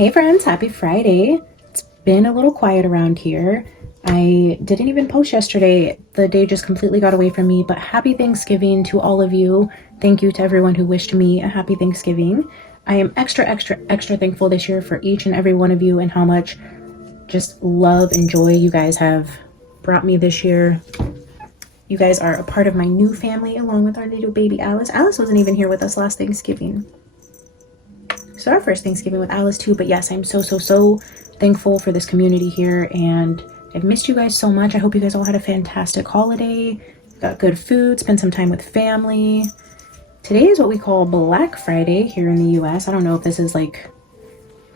Hey friends, happy Friday. It's been a little quiet around here. I didn't even post yesterday. The day just completely got away from me, but happy Thanksgiving to all of you. Thank you to everyone who wished me a happy Thanksgiving. I am extra thankful this year for each and every one of you and how much just love and joy you guys have brought me this year. You guys are a part of my new family along with our little baby Alice. Alice wasn't even here with us last Thanksgiving. So our first Thanksgiving with Alice too, but yes, I'm so thankful for this community here, and I've missed you guys so much. I hope you guys all had a fantastic holiday, got good food, spent some time with family. Today is what we call Black Friday here in the US. I don't know if this is like,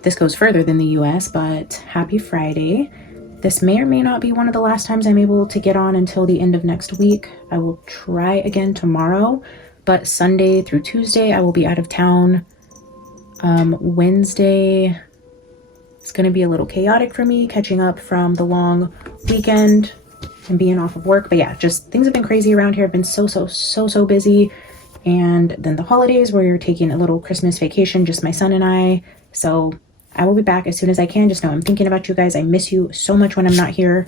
this goes further than the US, but happy Friday. This may or may not be one of the last times I'm able to get on until the end of next week. I will try again tomorrow, but Sunday through Tuesday I will be out of town. Wednesday, it's going to be a little chaotic for me catching up from the long weekend and being off of work. But yeah, just things have been crazy around here. I've been so busy. And then the holidays where you're taking a little Christmas vacation, just my son and I. So I will be back as soon as I can. Just know I'm thinking about you guys. I miss you so much when I'm not here.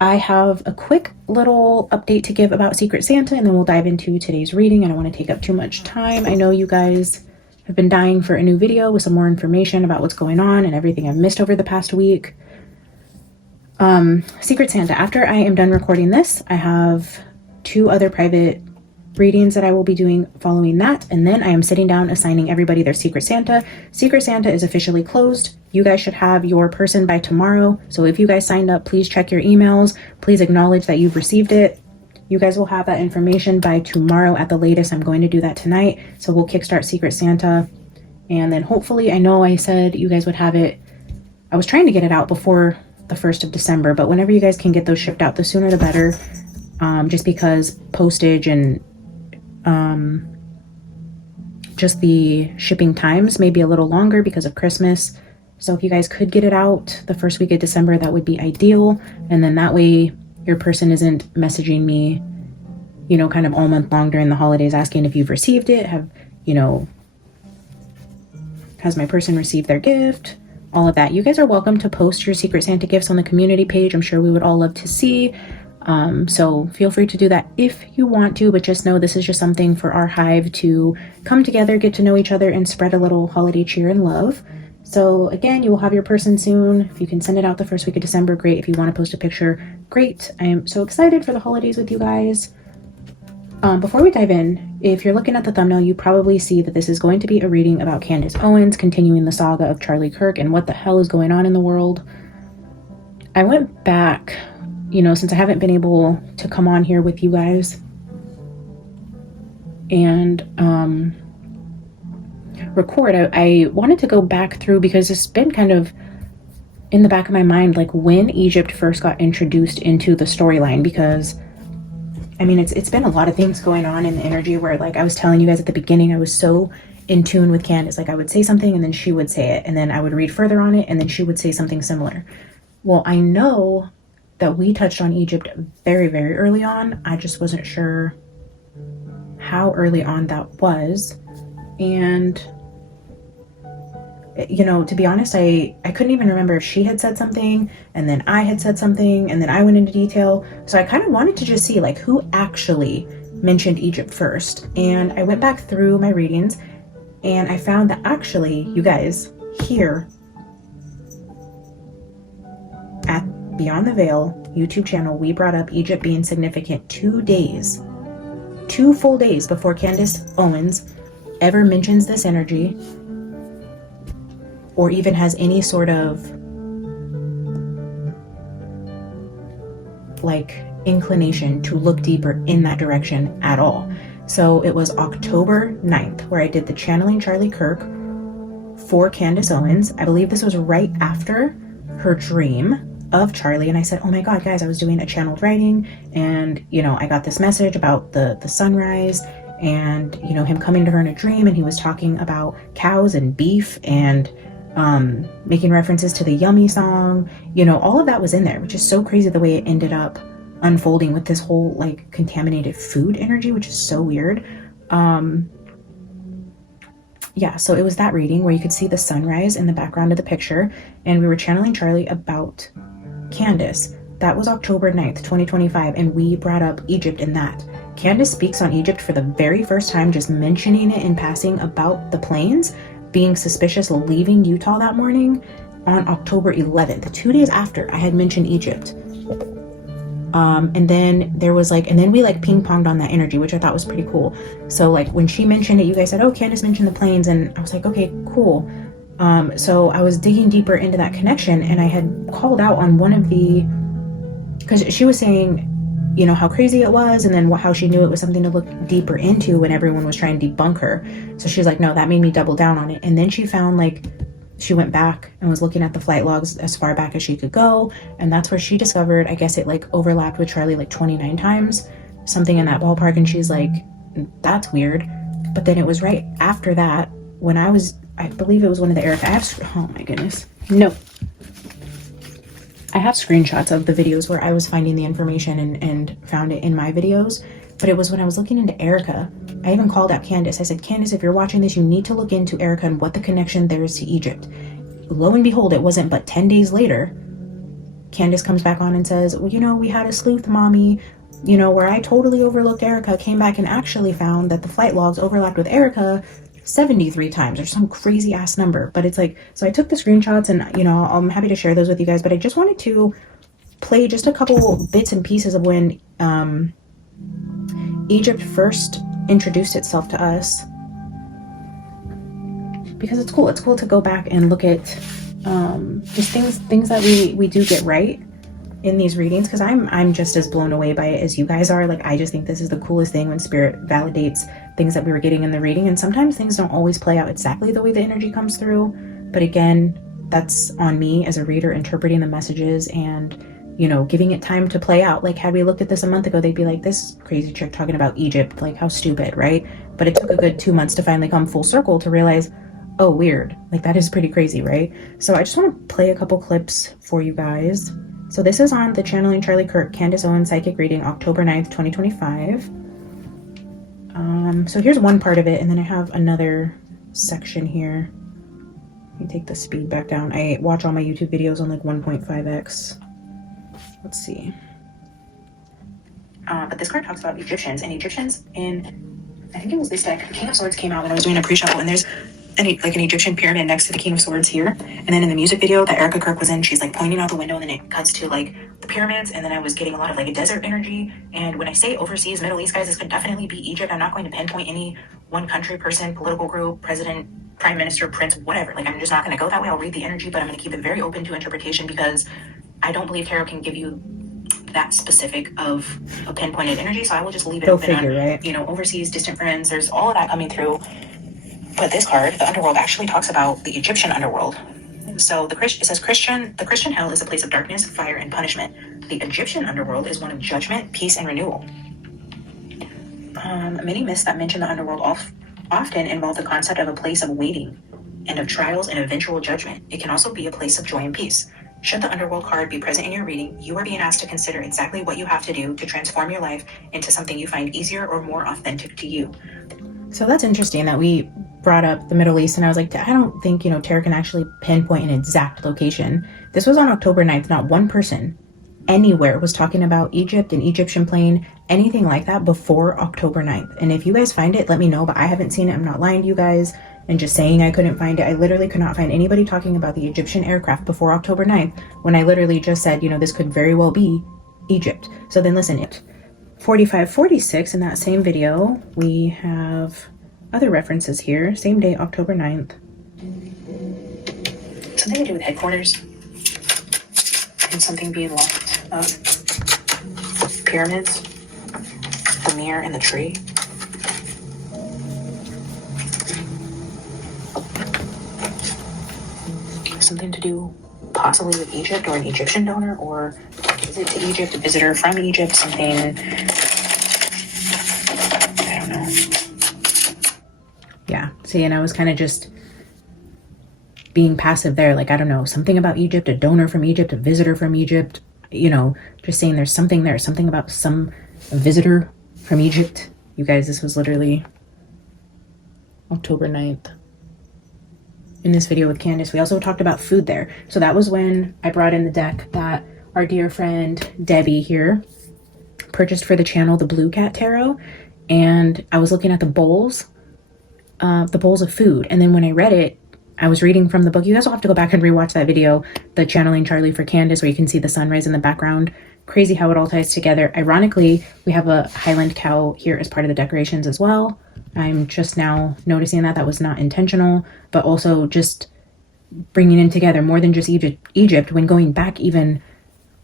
I have a quick little update to give about Secret Santa, and then we'll dive into today's reading. I don't want to take up too much time. I know you guys have been dying for a new video with some more information about what's going on and everything I've missed over the past week. Secret Santa, after I am done recording this, I have 2 other private readings that I will be doing following that, and then I am sitting down assigning everybody their Secret Santa. Secret Santa is officially closed. You guys should have your person by tomorrow, so if you guys signed up, please check your emails. Please acknowledge that you've received it. You guys will have that information by tomorrow at the latest. I'm going to do that tonight. So we'll kickstart Secret Santa. And then hopefully, I know I said you guys would have it. I was trying to get it out before the 1st of December, but whenever you guys can get those shipped out, the sooner the better. Just because postage and just the shipping times may be a little longer because of Christmas. So if you guys could get it out the first week of December, that would be ideal. And then that way, your person isn't messaging me, you know, kind of all month long during the holidays asking if you've received it. Has my person received their gift? All of that. You guys are welcome to post your Secret Santa gifts on the community page. I'm sure we would all love to see. So feel free to do that if you want to, but just know this is just something for our hive to come together, get to know each other, and spread a little holiday cheer and love. So again, you will have your person soon. If you can send it out the first week of December, great. If you want to post a picture, great. I am so excited for the holidays with you guys. Before we dive in, if you're looking at the thumbnail, you probably see that this is going to be a reading about Candace Owens, continuing the saga of Charlie Kirk and what the hell is going on in the world. I went back, since I haven't been able to come on here with you guys and record, I wanted to go back through because it's been kind of in the back of my mind, like when Egypt first got introduced into the storyline, because I mean, it's been a lot of things going on in the energy where, like I was telling you guys at the beginning, I was so in tune with Candace. Like I would say something and then she would say it, and then I would read further on it and then she would say something similar. Well, I know that we touched on Egypt very early on. I just wasn't sure how early on that was. And to be honest, I couldn't even remember if she had said something and then I had said something and then I went into detail. So I kind of wanted to just see like who actually mentioned Egypt first. And I went back through my readings and I found that actually, you guys, here at Beyond the Veil YouTube channel, we brought up Egypt being significant 2 full days before Candace Owens ever mentions this energy or even has any sort of like inclination to look deeper in that direction at all. So it was October 9th where I did the channeling Charlie Kirk for Candace Owens. I believe this was right after her dream of Charlie, and I said, oh my god guys, I was doing a channeled writing and I got this message about the sunrise and him coming to her in a dream, and he was talking about cows and beef and making references to the Yummy song. All of that was in there, which is so crazy the way it ended up unfolding with this whole like contaminated food energy, which is so weird. yeah, so it was that reading where you could see the sunrise in the background of the picture, and we were channeling Charlie about Candace. That was October 9th, 2025, and we brought up Egypt in that. Candace speaks on Egypt for the very first time, just mentioning it in passing about the planes being suspicious leaving Utah that morning on October 11th, 2 days after I had mentioned Egypt. And then there was like, and then we like ping ponged on that energy, which I thought was pretty cool. So like when she mentioned it, you guys said, oh, Candace mentioned the planes, and I was like, okay, cool. So I was digging deeper into that connection, and I had called out on one of the, because she was saying, you know, how crazy it was, and then how she knew it was something to look deeper into when everyone was trying to debunk her. So she's like, no, that made me double down on it. And then she found like, she went back and was looking at the flight logs as far back as she could go, and that's where she discovered, I guess it like overlapped with Charlie like 29 times, something in that ballpark, and she's like, that's weird. But then it was right after that when I believe it was one of the Erica, oh my goodness, no, I have screenshots of the videos where I was finding the information and found it in my videos, but it was when I was looking into Erica. I even called out Candace. I said, Candace, if you're watching this, you need to look into Erica and what the connection there is to Egypt. Lo and behold, it wasn't but 10 days later, Candace comes back on and says, well, you know, we had a sleuth mommy, you know, where I totally overlooked Erica, came back and actually found that the flight logs overlapped with Erica 73 times or some crazy ass number. But it's like, so I took the screenshots and, you know, I'm happy to share those with you guys, but I just wanted to play just a couple bits and pieces of when Egypt first introduced itself to us, because it's cool to go back and look at just things that we do get right in these readings, because I'm just as blown away by it as you guys are. Like, I just think this is the coolest thing when spirit validates things that we were getting in the reading, and sometimes things don't always play out exactly the way the energy comes through, but again, that's on me as a reader interpreting the messages and, you know, giving it time to play out. Like, had we looked at this a month ago, they'd be like, this crazy chick talking about Egypt, like, how stupid, right? But it took a good 2 months to finally come full circle to realize, oh, weird, like, that is pretty crazy, right? So I just want to play a couple clips for you guys. So this is on the Channeling Charlie Kirk Candace Owens Psychic Reading, October 9th, 2025. So here's one part of it, and then I have another section here. Let me take the speed back down. I watch all my YouTube videos on like 1.5x. Let's see. But this card talks about Egyptians, and Egyptians in, I think it was this deck, King of Swords came out when I was doing a pre-shuffle, and there's an Egyptian pyramid next to the King of Swords here. And then in the music video that Erica Kirk was in, she's like pointing out the window, and then it cuts to like the pyramids, and then I was getting a lot of like a desert energy. And when I say overseas, Middle East, guys, this could definitely be Egypt. I'm not going to pinpoint any one country, person, political group, president, prime minister, prince, whatever. Like, I'm just not going to go that way. I'll read the energy, but I'm going to keep it very open to interpretation, because I don't believe tarot can give you that specific of a pinpointed energy. So I will just leave it open on, right? You know, overseas, distant friends, there's all of that coming through. But this card, the underworld, actually talks about the Egyptian underworld. So it says the Christian hell is a place of darkness, fire, and punishment. The Egyptian underworld is one of judgment, peace, and renewal. Many myths that mention the underworld often involve the concept of a place of waiting and of trials and eventual judgment. It can also be a place of joy and peace. Should the underworld card be present in your reading, you are being asked to consider exactly what you have to do to transform your life into something you find easier or more authentic to you. So that's interesting that we brought up the Middle East, and I was like, I don't think, you know, tarot can actually pinpoint an exact location. This was on October 9th. Not one person anywhere was talking about Egypt, an Egyptian plane, anything like that before October 9th. And if you guys find it, let me know, but I haven't seen it. I'm not lying to you guys and just saying I couldn't find it. I literally could not find anybody talking about the Egyptian aircraft before October 9th, when I literally just said, you know, this could very well be Egypt. So then listen, 4546 in that same video, we have other references here. Same day, October 9th. Something to do with headquarters and something being locked up. Pyramids, the mirror, and the tree. Something to do possibly with Egypt or an Egyptian donor, or a visit to Egypt, a visitor from Egypt, something, I don't know. Yeah, see, and I was kind of just being passive there, like, I don't know, something about Egypt, a donor from Egypt, a visitor from Egypt, you know, just saying there's something there, something about a visitor from Egypt. You guys, this was literally October 9th. in this video with Candace. We also talked about food there. So that was when I brought in the deck that our dear friend Debbie here purchased for the channel, the Blue Cat Tarot. And I was looking at the bowls of food. And then when I read it, I was reading from the book. You guys will have to go back and rewatch that video, the Channeling Charlie for Candace, where you can see the sunrise in the background. Crazy how it all ties together. Ironically, we have a Highland cow here as part of the decorations as well. I'm just now noticing that was not intentional, but also just bringing in together more than just Egypt. When going back even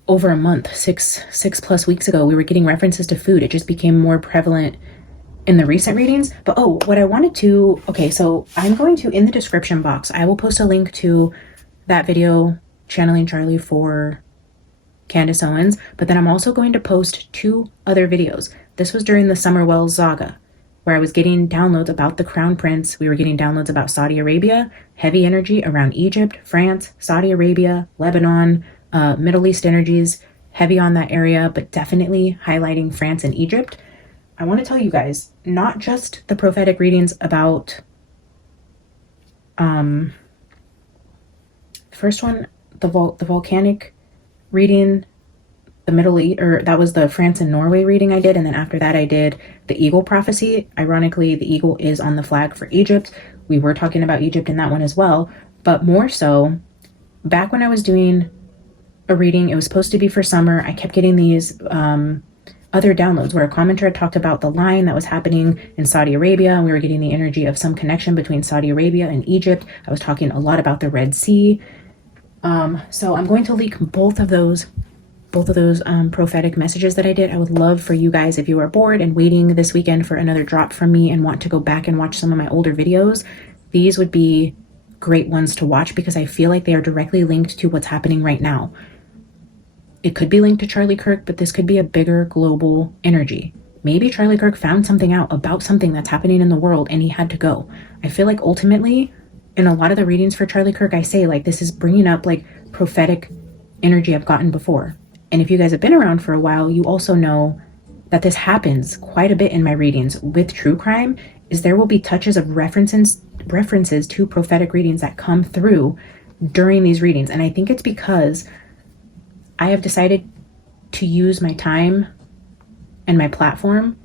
over a month, six plus weeks ago, we were getting references to food. It just became more prevalent in the recent readings. But oh, what I wanted to, okay, so I'm going to, in the description box, I will post a link to that video, Channeling Charlie for Candace Owens, but then I'm also going to post 2 other videos. This was during the Summerwell Saga, where I was getting downloads about the Crown Prince. We were getting downloads about Saudi Arabia, heavy energy around Egypt, France, Saudi Arabia, Lebanon, Middle East energies, heavy on that area, but definitely highlighting France and Egypt. I want to tell you guys, not just the prophetic readings about, first one, the volcanic reading, the Middle East, or that was the France and Norway reading I did. And then after that, I did the eagle prophecy. Ironically, the eagle is on the flag for Egypt. We were talking about Egypt in that one as well, but more so back when I was doing a reading, it was supposed to be for summer. I kept getting these, other downloads where a commenter had talked about the line that was happening in Saudi Arabia, and we were getting the energy of some connection between Saudi Arabia and Egypt. I was talking a lot about the Red Sea. So I'm going to link both of those prophetic messages that I did. I would love for you guys, if you are bored and waiting this weekend for another drop from me and want to go back and watch some of my older videos, these would be great ones to watch because I feel like they are directly linked to what's happening right now. It could be linked to Charlie Kirk, but this could be a bigger global energy. Maybe Charlie Kirk found something out about something that's happening in the world and he had to go. I feel like ultimately, in a lot of the readings for Charlie Kirk, I say like this is bringing up like prophetic energy I've gotten before. And if you guys have been around for a while, you also know that this happens quite a bit in my readings with true crime, is there will be touches of references to prophetic readings that come through during these readings. And I think it's because I have decided to use my time and my platform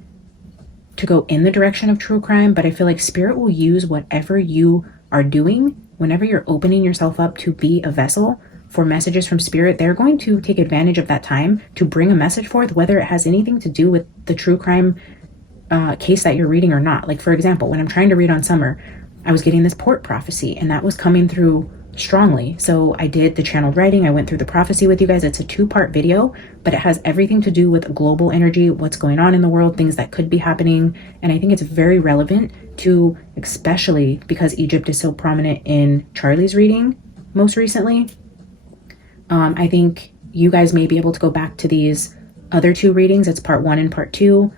to go in the direction of true crime, but I feel like spirit will use whatever you are doing. Whenever you're opening yourself up to be a vessel for messages from spirit, they're going to take advantage of that time to bring a message forth, whether it has anything to do with the true crime case that you're reading or not. Like, for example, when I'm trying to read on Summer, I was getting this port prophecy and that was coming through strongly. So I did the channeled writing. I went through the prophecy with you guys. It's a 2-part video, but it has everything to do with global energy, what's going on in the world, things that could be happening. And I think it's very relevant to, especially because Egypt is so prominent in Charlie's reading most recently. I think you guys may be able to go back to these other 2 readings. It's part 1 and part 2.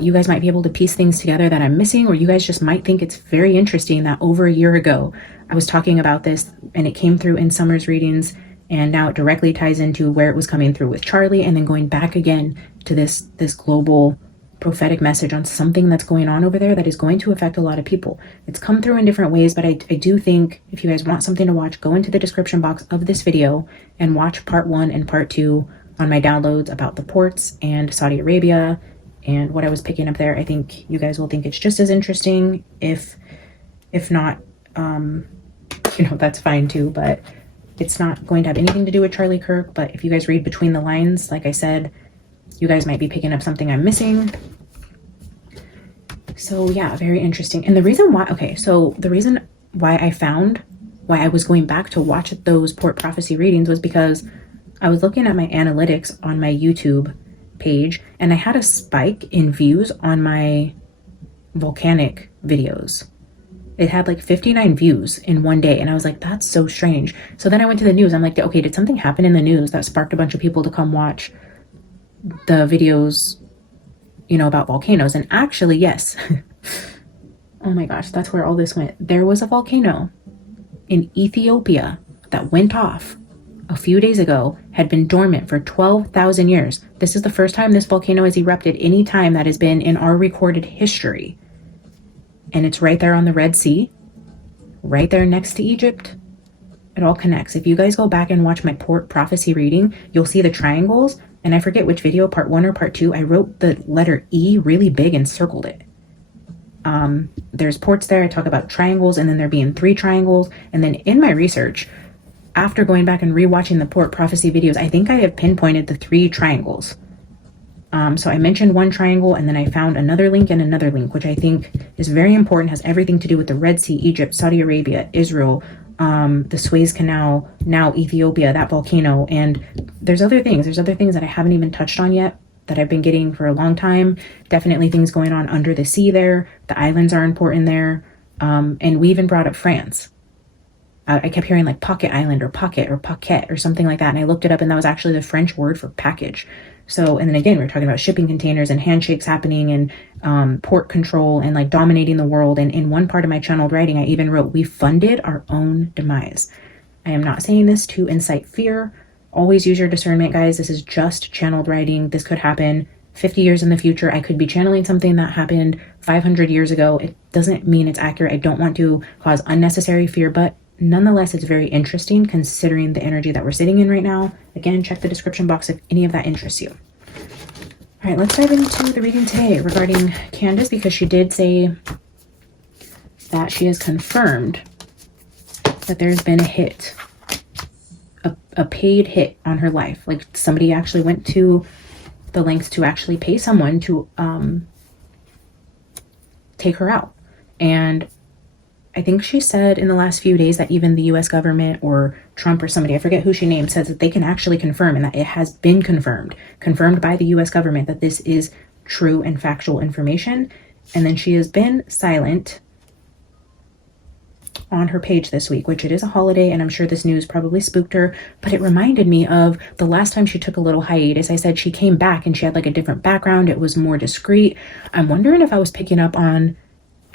You guys might be able to piece things together that I'm missing, or you guys just might think it's very interesting that over a year ago, I was talking about this and it came through in Summer's readings, and now it directly ties into where it was coming through with Charlie, and then going back again to this global prophetic message on something that's going on over there that is going to affect a lot of people. It's come through in different ways, but I do think if you guys want something to watch, go into the description box of this video and watch part 1 and part 2 on my downloads about the ports and Saudi Arabia and what I was picking up there. I think you guys will think it's just as interesting. If not, that's fine too, but it's not going to have anything to do with Charlie Kirk. But if you guys read between the lines, like I said, you guys might be picking up something I'm missing. So yeah, very interesting. And the reason why I was going back to watch those port prophecy readings was because I was looking at my analytics on my YouTube page and I had a spike in views on my volcanic videos. It had like 59 views in one day. And I was like, that's so strange. So then I went to the news. I'm like, okay, did something happen in the news that sparked a bunch of people to come watch the videos, about volcanoes? And actually, yes. Oh my gosh, that's where all this went. There was a volcano in Ethiopia that went off a few days ago, had been dormant for 12,000 years. This is the first time this volcano has erupted any time that has been in our recorded history. And it's right there on the Red Sea. right there next to Egypt. It all connects. If you guys go back and watch my port prophecy reading, you'll see the triangles. And I forget which video, part 1 or part 2, I wrote the letter E really big and circled it. There's ports there. I talk about triangles, and then there being 3 triangles. And then in my research, after going back and rewatching the port prophecy videos, I think I have pinpointed the 3 triangles. So I mentioned one triangle, and then I found another link and another link, which I think is very important, has everything to do with the Red Sea, Egypt, Saudi Arabia, Israel, the Suez Canal, now Ethiopia, that volcano. And there's other things that I haven't even touched on yet that I've been getting for a long time. Definitely things going on under the sea there. The islands are important there. And we even brought up France. I kept hearing like pocket island or pocket or paquette or something like that. And I looked it up, and that was actually the French word for package. So, and then again, we're talking about shipping containers and handshakes happening and port control and like dominating the world. And in one part of my channeled writing, I even wrote, we funded our own demise. I am not saying this to incite fear. Always use your discernment, guys. This is just channeled writing. This could happen 50 years in the future. I could be channeling something that happened 500 years ago. It doesn't mean it's accurate. I don't want to cause unnecessary fear, but nonetheless, it's very interesting considering the energy that we're sitting in right now. Again, check the description box if any of that interests you. All right, let's dive into the reading today regarding Candace, because she did say that she has confirmed that there's been a hit, a paid hit on her life. Like somebody actually went to the lengths to actually pay someone to take her out. And I think she said in the last few days that even the US government or Trump or somebody, I forget who she named, says that they can actually confirm, and that it has been confirmed by the US government, that this is true and factual information. And then she has been silent on her page this week, which it is a holiday, and I'm sure this news probably spooked her, but it reminded me of the last time she took a little hiatus. I said she came back and she had like a different background. It was more discreet. I'm wondering if I was picking up on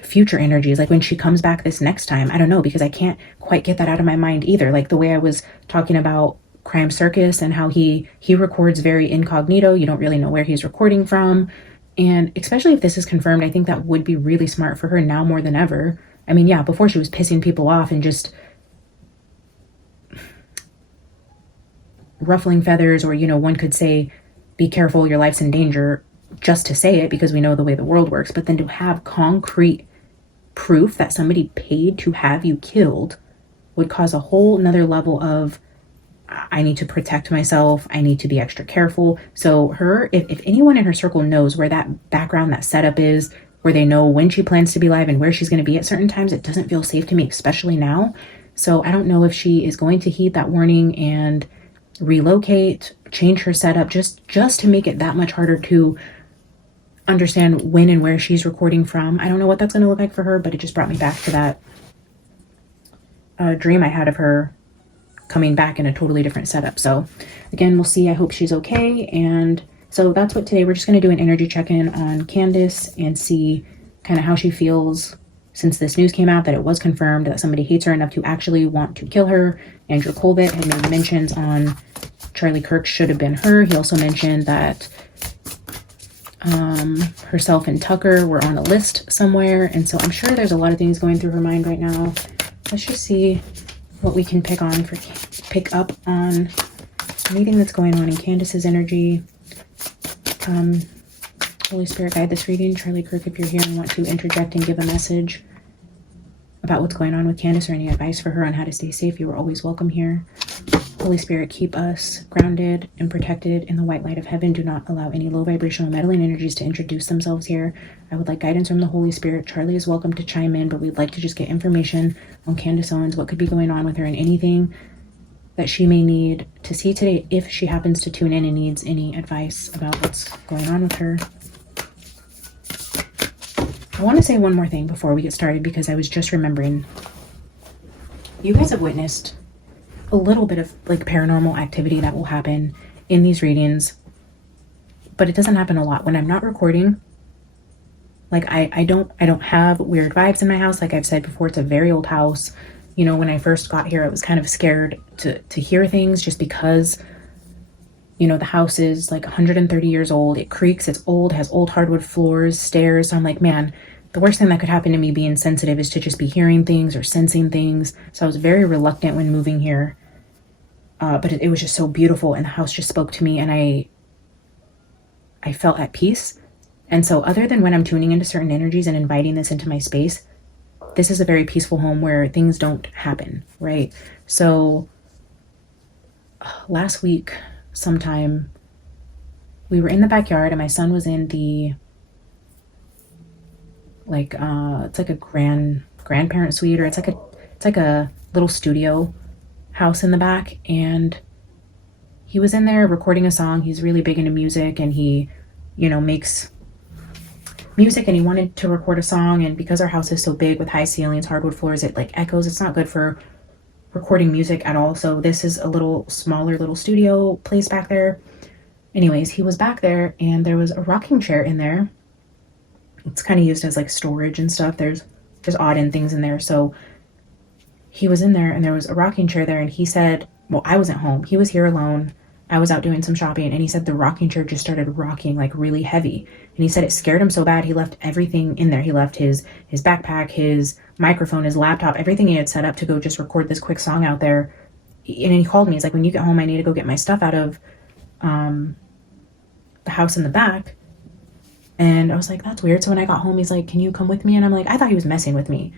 future energies, like when she comes back this next time. I don't know, because I can't quite get that out of my mind either. Like the way I was talking about Crime Circus and how he records very incognito. You don't really know where he's recording from. And especially if this is confirmed, I think that would be really smart for her now more than ever. I mean, yeah, before she was pissing people off and just ruffling feathers, or, you know, one could say, be careful, your life's in danger, just to say it because we know the way the world works. But then to have concrete proof that somebody paid to have you killed would cause a whole nother level of, I need to protect myself, I need to be extra careful. So her, if anyone in her circle knows where that background, that setup is, where they know when she plans to be live and where she's going to be at certain times, it doesn't feel safe to me, especially now. So I don't know if she is going to heed that warning and relocate, change her setup, just to make it that much harder to understand when and where she's recording from. I don't know what that's going to look like for her, but it just brought me back to that dream I had of her coming back in a totally different setup. So again, we'll see. I hope she's okay. And so that's what today, we're just going to do an energy check-in on Candace and see kind of how she feels since this news came out that it was confirmed that somebody hates her enough to actually want to kill her. Andrew Colvett had made mentions on Charlie Kirk should have been her. He also mentioned that herself and Tucker were on a list somewhere. And so I'm sure there's a lot of things going through her mind right now. Let's just see what we can pick up on anything that's going on in Candace's energy. Holy Spirit, guide this reading. Charlie Kirk, if you're here and want to interject and give a message about what's going on with Candace or any advice for her on how to stay safe, you are always welcome here. Holy Spirit, keep us grounded and protected in the white light of heaven. Do not allow any low vibrational meddling energies to introduce themselves here. I would like guidance from the Holy Spirit. Charlie is welcome to chime in, but we'd like to just get information on Candace Owens, what could be going on with her, and anything that she may need to see today if she happens to tune in and needs any advice about what's going on with her. I want to say one more thing before we get started, because I was just remembering, you guys have witnessed a little bit of like paranormal activity that will happen in these readings, but it doesn't happen a lot when I'm not recording. Like I don't have weird vibes in my house. Like I've said before, it's a very old house. You know, when I first got here, I was kind of scared to hear things just because, you know, the house is like 130 years old. It creaks, it's old, has old hardwood floors, stairs. So I'm like, man, the worst thing that could happen to me being sensitive is to just be hearing things or sensing things. So I was very reluctant when moving here. But it was just so beautiful, and the house just spoke to me, and I felt at peace. And so other than when I'm tuning into certain energies and inviting this into my space, this is a very peaceful home where things don't happen, right? So last week sometime, we were in the backyard and my son was in the it's like a grandparent suite, or it's like a little studio house in the back, and he was in there recording a song. He's really big into music, and he, makes music, and he wanted to record a song. And because our house is so big with high ceilings, hardwood floors, it like echoes. It's not good for recording music at all. So this is a little smaller little studio place back there. Anyways, he was back there, and there was a rocking chair in there. It's kind of used as like storage and stuff. There's odd end things in there. So he was in there, and there was a rocking chair there, and he said, well, I wasn't home. He was here alone. I was out doing some shopping, and he said the rocking chair just started rocking like really heavy. And he said it scared him so bad, he left everything in there. He left his backpack, his microphone, his laptop, everything he had set up to go just record this quick song out there. And then he called me. He's like, when you get home, I need to go get my stuff out of the house in the back. And I was like, that's weird. So when I got home, he's like, can you come with me? And I'm like, I thought he was messing with me.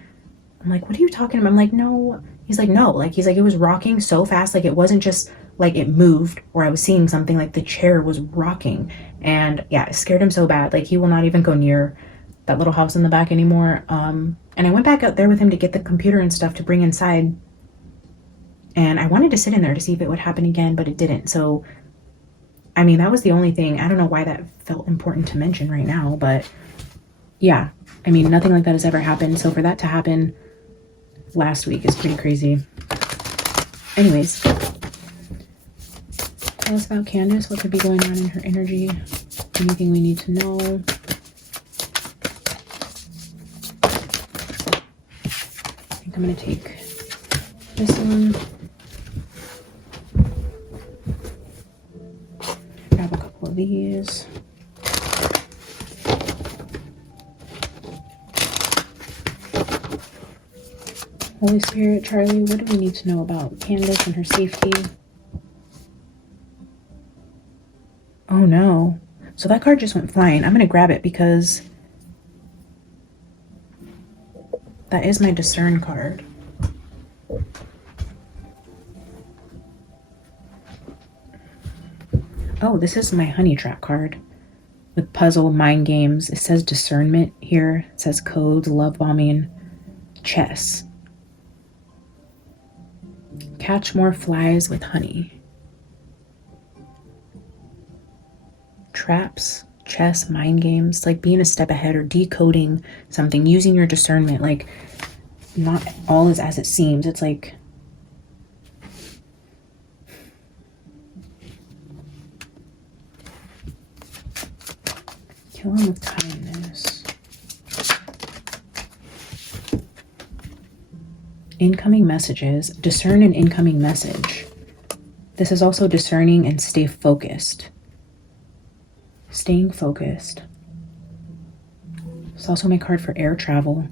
I'm like, what are you talking about? I'm like, no. He's like, no. Like, he's like, it was rocking so fast. Like, it wasn't just like it moved or I was seeing something. Like, the chair was rocking. And yeah, it scared him so bad. Like, he will not even go near that little house in the back anymore. And I went back out there with him to get the computer and stuff to bring inside. And I wanted to sit in there to see if it would happen again, but it didn't. So, I mean, that was the only thing. I don't know why that felt important to mention right now, but yeah, I mean, nothing like that has ever happened. So for that to happen last week is pretty crazy. Anyways, tell us about Candace. What could be going on in her energy? Anything we need to know? I think I'm going to take this one. Grab a couple of these. Holy Spirit, Charlie, what do we need to know about Candace and her safety? Oh no. So that card just went flying. I'm going to grab it because that is my discern card. Oh, this is my honey trap card with puzzle, mind games. It says discernment here. It says codes, love bombing, chess. Catch more flies with honey. Traps, chess, mind games, like being a step ahead or decoding something, using your discernment. Like, not all is as it seems. It's like, kill him with kindness. Incoming messages. Discern an incoming message. This is also discerning and stay focused. Staying focused. It's also my card for air travel.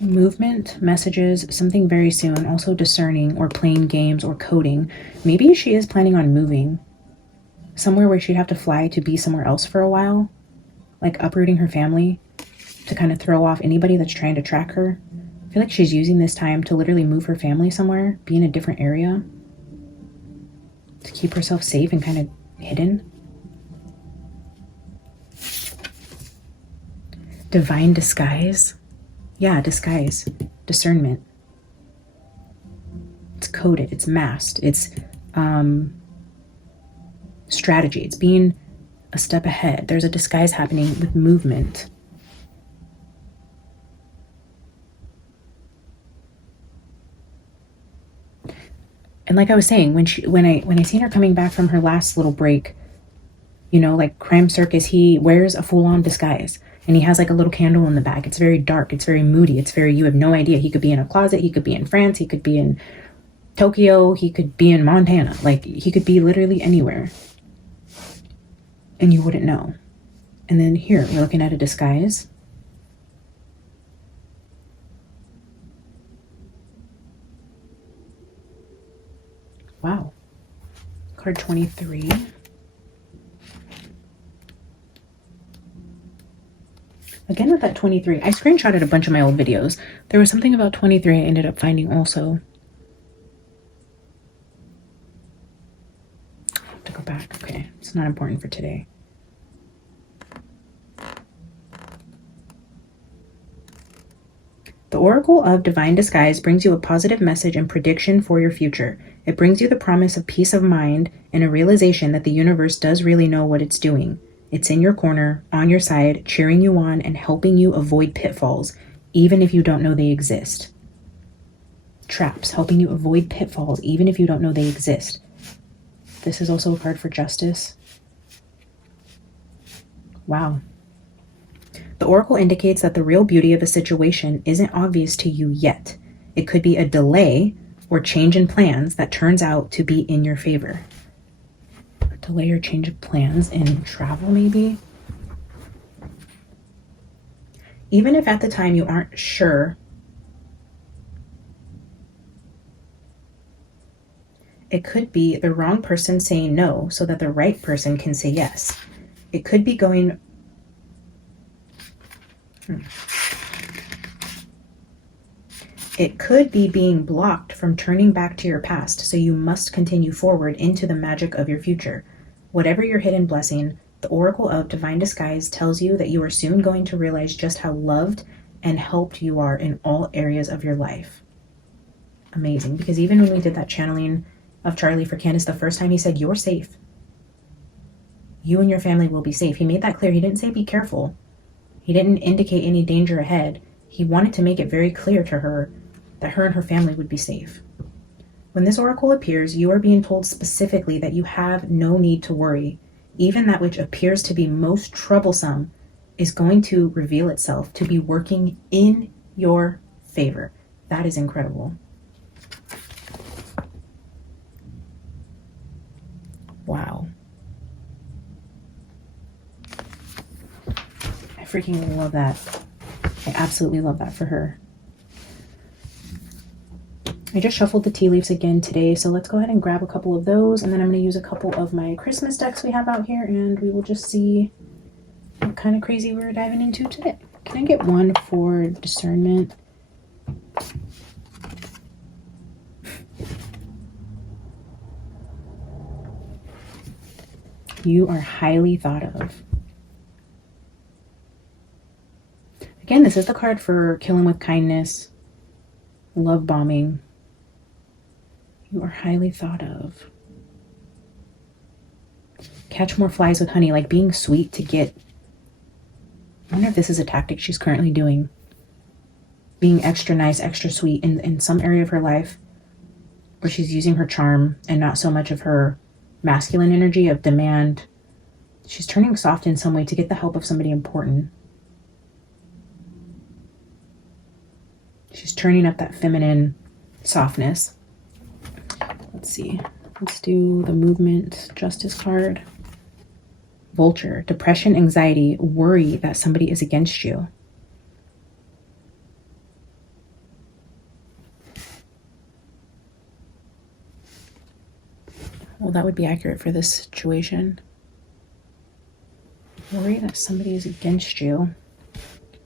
Movement, messages, something very soon. Also discerning or playing games or coding. Maybe she is planning on moving somewhere where she'd have to fly to be somewhere else for a while, like uprooting her family to kind of throw off anybody that's trying to track her. I feel like she's using this time to literally move her family somewhere, be in a different area to keep herself safe and kind of hidden. Divine disguise. Yeah, disguise, discernment. It's coded, it's masked, it's strategy. It's being a step ahead. There's a disguise happening with movement. And like I was saying, when I seen her coming back from her last little break, like Crime Circus, he wears a full-on disguise. And he has like a little candle in the back. It's very dark. It's very moody. It's very, you have no idea. He could be in a closet. He could be in France. He could be in Tokyo. He could be in Montana. Like, he could be literally anywhere. And you wouldn't know. And then here, we're looking at a disguise. Wow. Card 23. Again with that 23. I screenshotted a bunch of my old videos. There was something about 23 I ended up finding also. I have to go back. Okay, it's not important for today. The Oracle of Divine Disguise brings you a positive message and prediction for your future. It brings you the promise of peace of mind and a realization that the universe does really know what it's doing. It's in your corner, on your side, cheering you on and helping you avoid pitfalls, even if you don't know they exist. Traps, helping you avoid pitfalls, even if you don't know they exist. This is also a card for justice. Wow. The Oracle indicates that the real beauty of a situation isn't obvious to you yet. It could be a delay or change in plans that turns out to be in your favor. A delay or change of plans in travel, maybe? Even if at the time you aren't sure, it could be the wrong person saying no so that the right person can say yes. It could be going... It could be being blocked from turning back to your past, so you must continue forward into the magic of your future. Whatever your hidden blessing, the Oracle of Divine Disguise tells you that you are soon going to realize just how loved and helped you are in all areas of your life. Amazing, because even when we did that channeling of Charlie for Candace the first time, he said, you're safe. You and your family will be safe. He made that clear. He didn't say be careful. He didn't indicate any danger ahead. He wanted to make it very clear to her that her and her family would be safe. When this oracle appears, you are being told specifically that you have no need to worry. Even that which appears to be most troublesome is going to reveal itself to be working in your favor. That is incredible. Wow. I freaking love that. I absolutely love that for her. I just shuffled the tea leaves again today, so let's go ahead and grab a couple of those, and then I'm going to use a couple of my Christmas decks we have out here, and we will just see what kind of crazy we're diving into today. Can I get one for discernment? You are highly thought of. Again, this is the card for killing with kindness, love bombing. You are highly thought of. Catch more flies with honey, like being sweet to get... I wonder if this is a tactic she's currently doing. Being extra nice, extra sweet in some area of her life where she's using her charm and not so much of her masculine energy of demand. She's turning soft in some way to get the help of somebody important. She's turning up that feminine softness. Let's see. Let's do the movement justice card. Vulture, depression, anxiety, worry that somebody is against you. Well, that would be accurate for this situation. Worry that somebody is against you.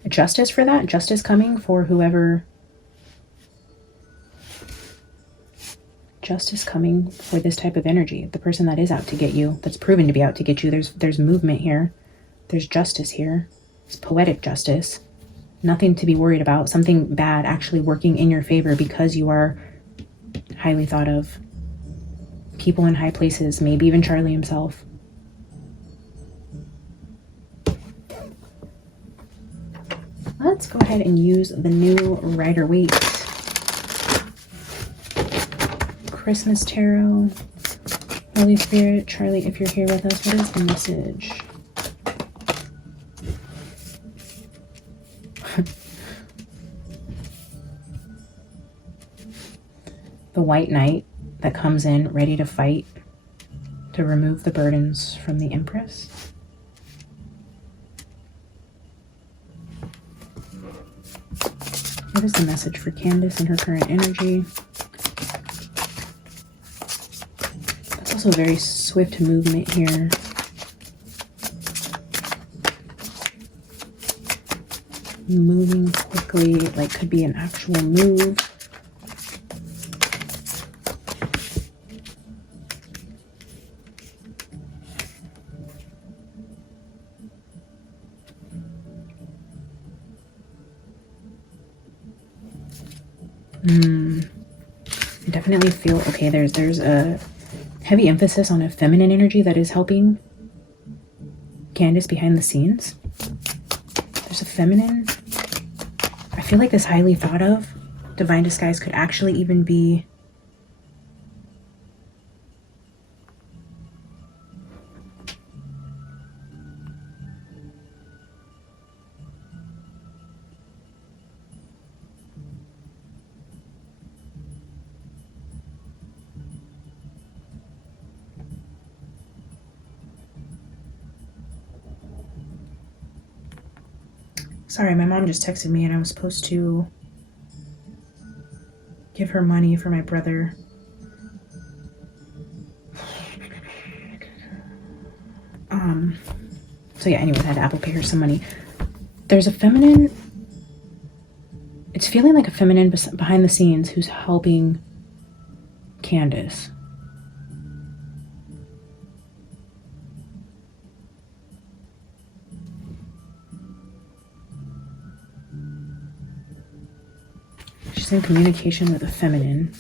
Justice for that? Justice coming for whoever... Justice coming for this type of energy. The person that is out to get you, that's proven to be out to get you. There's movement here. There's justice here. It's poetic justice. Nothing to be worried about. Something bad actually working in your favor because you are highly thought of. People in high places, maybe even Charlie himself. Let's go ahead and use the new Rider-Waite Christmas Tarot. Holy Spirit, Charlie, if you're here with us, what is the message? the White Knight that comes in ready to fight, to remove the burdens from the Empress. What is the message for Candace and her current energy? That's also very swift movement here. Moving quickly, like could be an actual move. I definitely feel, okay, there's a heavy emphasis on a feminine energy that is helping Candace behind the scenes. There's a feminine, I feel like this highly thought of divine disguise could actually even be sorry, my mom just texted me and I was supposed to give her money for my brother. So yeah, anyway, I had to Apple Pay her some money. There's a feminine, it's feeling like a feminine behind the scenes who's helping Candace. She's in communication with a feminine.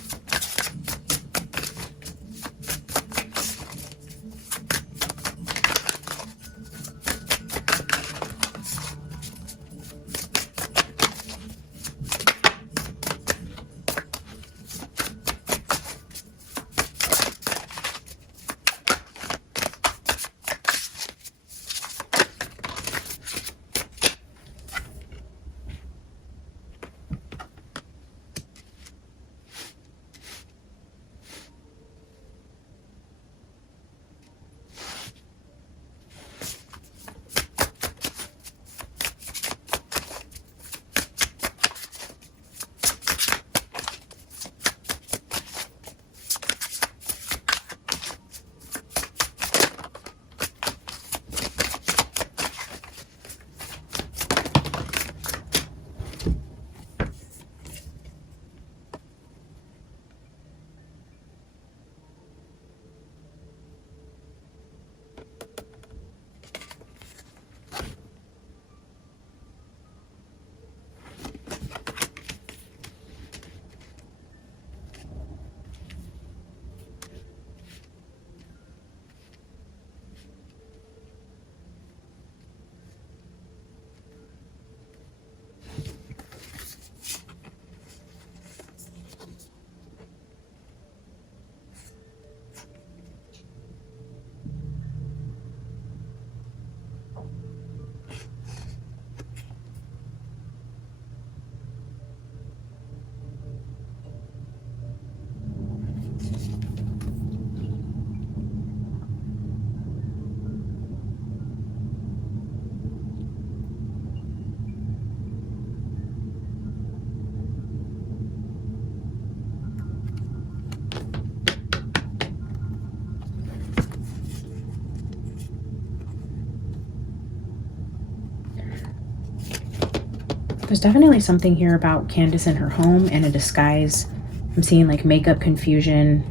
There's definitely something here about Candace in her home and a disguise. I'm seeing like makeup confusion,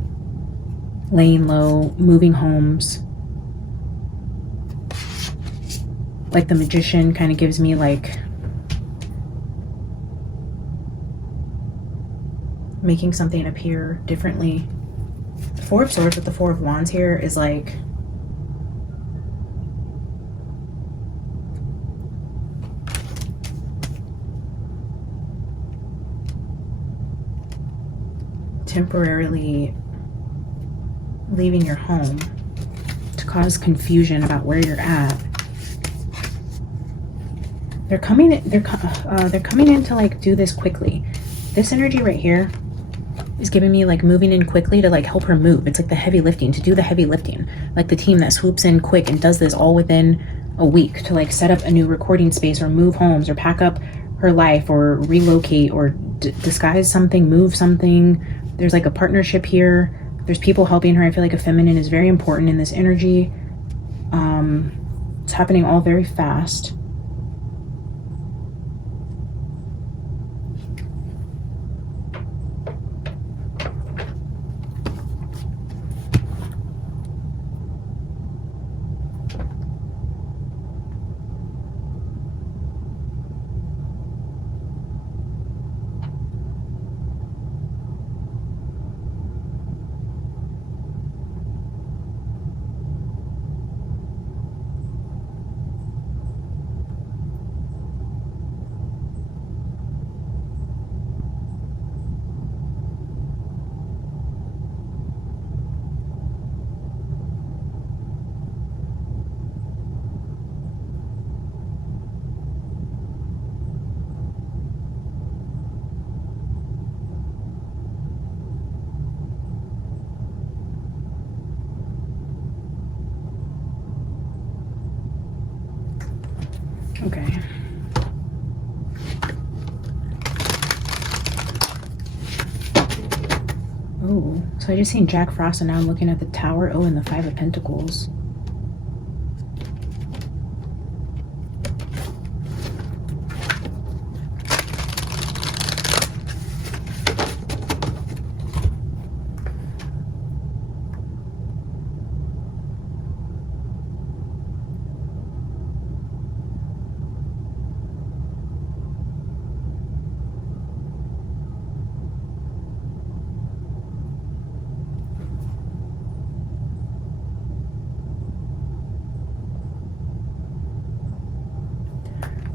laying low, moving homes. Like the Magician kind of gives me like making something appear differently. The Four of Swords with the Four of Wands here is like temporarily leaving your home to cause confusion about where you're at. They're coming in to like do this quickly. This energy right here is giving me like moving in quickly to like help her move. It's like the heavy lifting, to do the heavy lifting. Like the team that swoops in quick and does this all within a week to like set up a new recording space or move homes or pack up her life or relocate or disguise something, move something. There's like a partnership here. There's people helping her. I feel like a feminine is very important in this energy. It's happening all very fast. Okay. Oh, so I just seen Jack Frost and now I'm looking at the Tower. Oh, and the Five of Pentacles.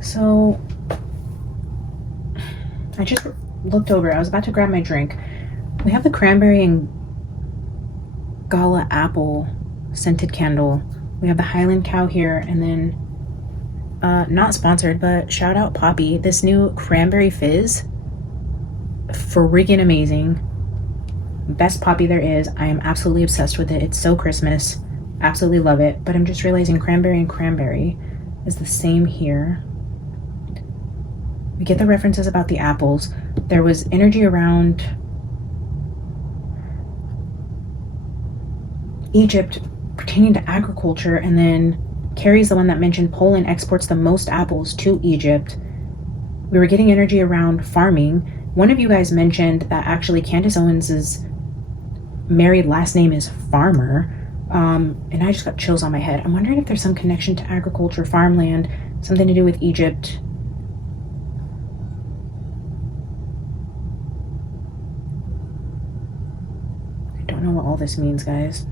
So I just looked over. I was about to grab my drink. We have the cranberry and gala apple scented candle. We have the Highland cow here, and then not sponsored, but shout out Poppy. This new cranberry fizz, freaking amazing. Best Poppy there is. I am absolutely obsessed with it. It's so Christmas. Absolutely love it. But I'm just realizing cranberry and cranberry is the same here. We get the references about the apples. There was energy around Egypt pertaining to agriculture, and then Carrie's the one that mentioned Poland exports the most apples to Egypt. We were getting energy around farming. One of you guys mentioned that actually Candace Owens' married last name is Farmer, and I just got chills on my head. I'm wondering if there's some connection to agriculture, farmland, something to do with Egypt. I don't know what all this means, guys.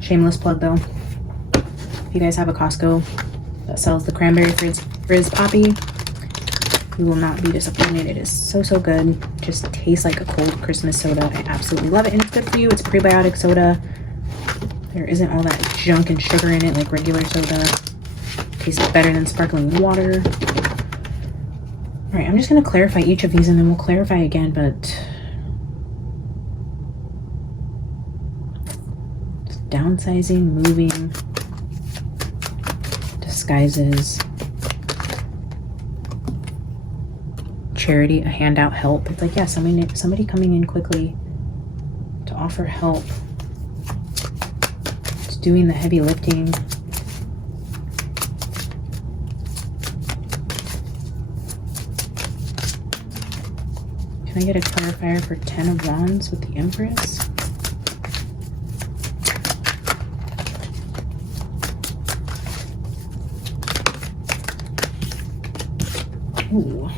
Shameless plug though. If you guys have a Costco that sells the cranberry frizz poppy, you will not be disappointed. It is so, so good. Just tastes like a cold Christmas soda. I absolutely love it. And it's good for you. It's prebiotic soda. There isn't all that junk and sugar in it like regular soda. Tastes better than sparkling water. All right, I'm just going to clarify each of these and then we'll clarify again, but downsizing, moving, disguises, charity, a handout, help. It's like, yeah, somebody coming in quickly to offer help. It's doing the heavy lifting. Can I get a clarifier for 10 of Wands with the Empress? Ooh.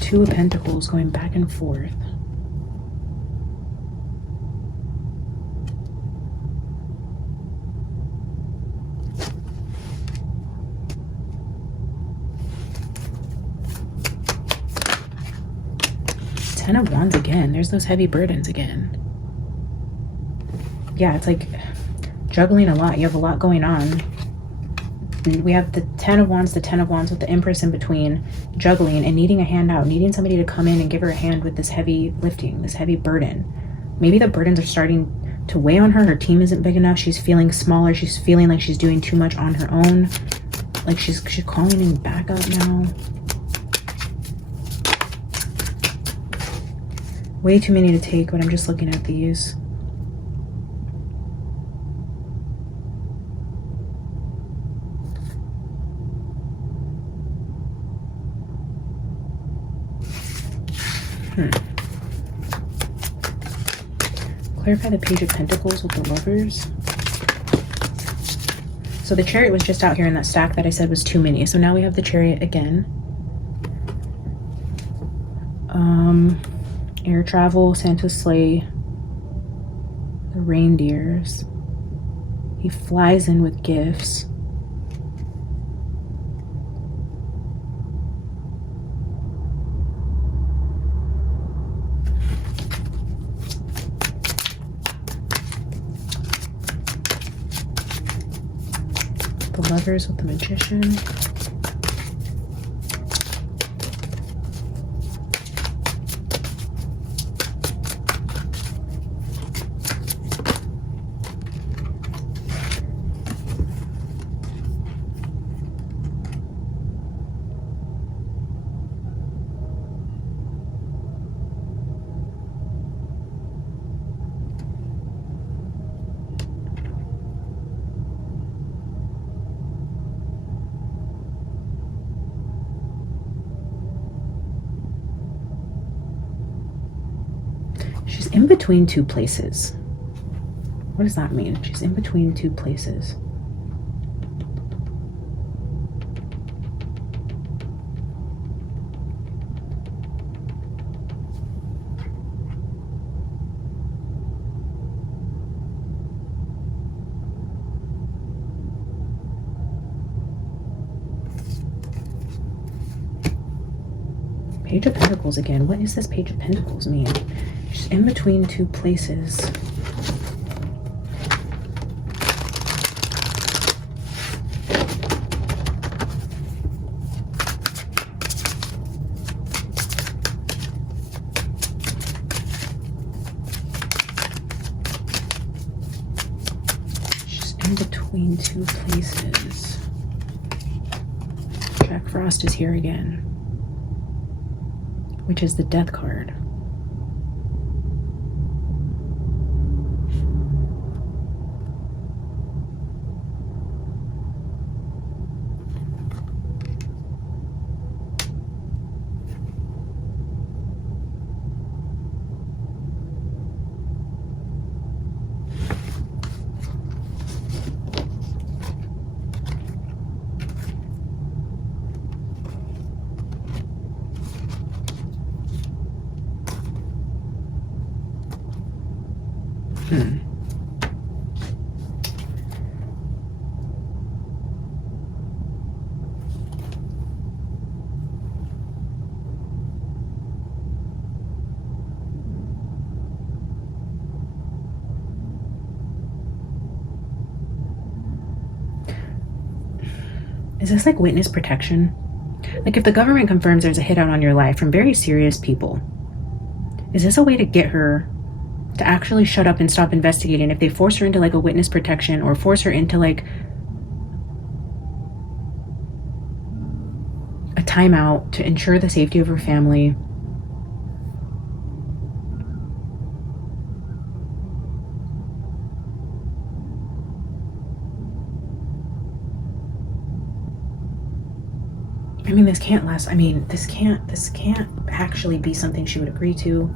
Two of Pentacles going back and forth. Ten of Wands again. There's those heavy burdens again. Yeah, it's like juggling a lot. You have a lot going on. And we have the 10 of Wands, with the Empress in between, juggling and needing a hand out, needing somebody to come in and give her a hand with this heavy lifting, this heavy burden. Maybe the burdens are starting to weigh on her. Her team isn't big enough. She's feeling smaller. She's feeling like she's doing too much on her own. Like she's calling in backup now. Way too many to take, but I'm just looking at these. Clarify the Page of Pentacles with the Lovers. So the Chariot was just out here in that stack that I said was too many. So now we have the Chariot again. Air travel, Santa's sleigh, the reindeers. He flies in with gifts. The Lovers with the Magician. She's in between two places. What does that mean? She's in between two places. Page of Pentacles again. What does this Page of Pentacles mean? She's in between two places. She's in between two places. Jack Frost is here again, which is the Death card. Is this like witness protection? Like if the government confirms there's a hit out on your life from very serious people, is this a way to get her to actually shut up and stop investigating? If they force her into like a witness protection or force her into like a timeout to ensure the safety of her family. I mean, this can't last. I mean, this can't actually be something she would agree to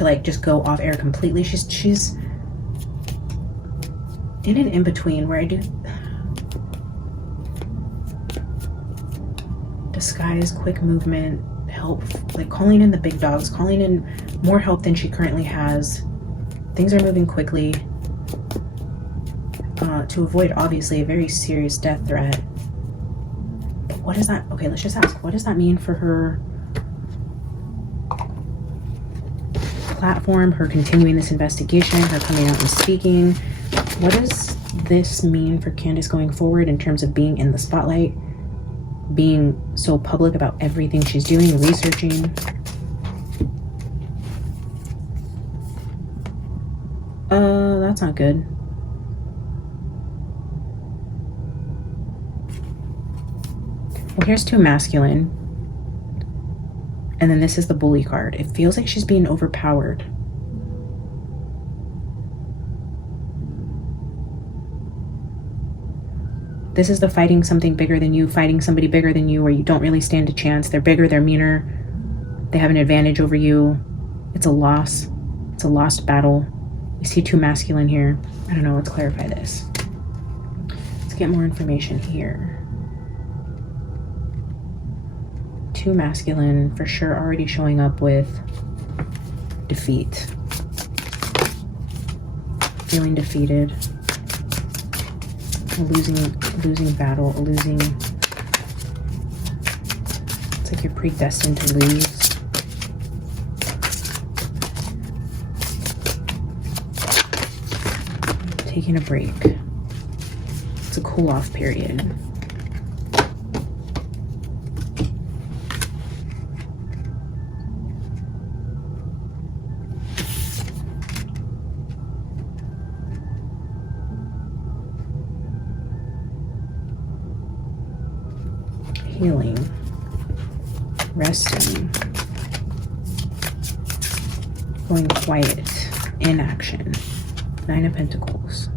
like just go off air completely. She's in an in-between where I do disguise, quick movement, help, like calling in the big dogs, calling in more help than she currently has. Things are moving quickly to avoid obviously a very serious death threat. What is that? Okay, let's just ask. What does that mean for her platform, her continuing this investigation, her coming out and speaking? What does this mean for Candace going forward in terms of being in the spotlight, being so public about everything she's doing, researching? That's not good. Well, here's 2 masculine. And then this is the bully card. It feels like she's being overpowered. This is the fighting something bigger than you, fighting somebody bigger than you, where you don't really stand a chance. They're bigger, they're meaner, they have an advantage over you. It's a loss. It's a lost battle. We see 2 masculine here. I don't know, let's clarify this. Let's get more information here. 2 masculine, for sure already showing up with defeat. Feeling defeated. A losing battle, a losing. It's like you're predestined to lose. Taking a break. It's a cool off period. Healing, resting, going quiet, inaction. 9 of Pentacles.